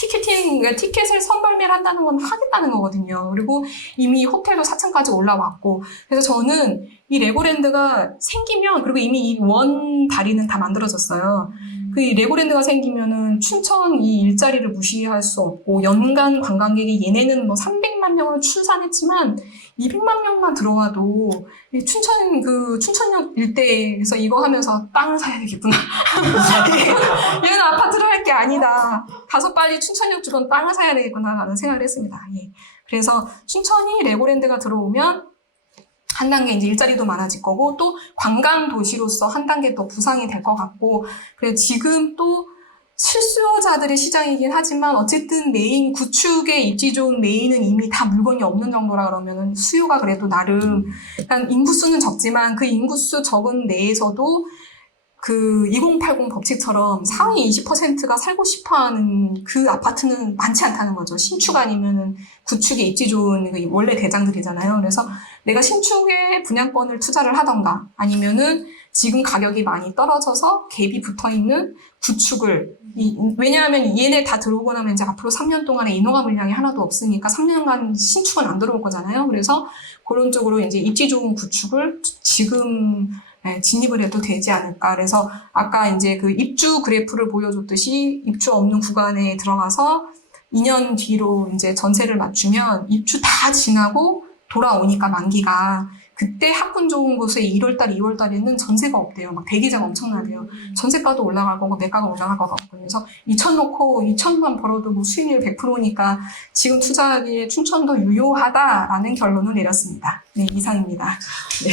티켓을 선발매를 한다는 건 하겠다는 거거든요. 그리고 이미 호텔도 4층까지 올라왔고. 그래서 저는 이 레고랜드가 생기면, 그리고 이미 이 원 다리는 다 만들어졌어요. 그 레고랜드가 생기면은 춘천 이 일자리를 무시할 수 없고, 연간 관광객이 얘네는 뭐 300만 명을 출산했지만 200만 명만 들어와도 춘천역 일대에서 이거 하면서 땅을 사야 되겠구나. 얘는 아파트를 할 게 아니다. 가서 빨리 춘천역 주변 땅을 사야 되겠구나라는 생각을 했습니다. 예. 그래서 춘천이 레고랜드가 들어오면 한 단계 이제 일자리도 많아질 거고, 또 관광 도시로서 한 단계 더 부상이 될 것 같고, 그래서 지금 또 실수요자들의 시장이긴 하지만 어쨌든 메인 구축에 입지 좋은 메인은 이미 다 물건이 없는 정도라 그러면은 수요가 그래도 나름, 그러니까 인구수는 적지만 그 인구수 적은 내에서도 그 2080 법칙처럼 상위 20%가 살고 싶어 하는 그 아파트는 많지 않다는 거죠. 신축 아니면은 구축에 입지 좋은 원래 대장들이잖아요. 그래서 내가 신축에 분양권을 투자를 하던가 아니면은 지금 가격이 많이 떨어져서 갭이 붙어 있는 구축을, 왜냐하면 얘네 다 들어오고 나면 이제 앞으로 3년 동안에 인허가 물량이 하나도 없으니까 3년간 신축은 안 들어올 거잖아요. 그래서 그런 쪽으로 이제 입지 좋은 구축을 지금 진입을 해도 되지 않을까. 그래서 아까 이제 그 입주 그래프를 보여줬듯이 입주 없는 구간에 들어가서 2년 뒤로 이제 전세를 맞추면 입주 다 지나고 돌아오니까 만기가, 그때 학군 좋은 곳에 1월달, 2월달에는 전세가 없대요. 막 대기자가 엄청나대요. 전세가도 올라갈 거고 매가가 올라갈 것 같고. 그래서 2천 놓고 2천만 벌어도 뭐 수익률 100%니까 지금 투자하기에 춘천도 유효하다라는 결론을 내렸습니다. 네, 이상입니다. 네.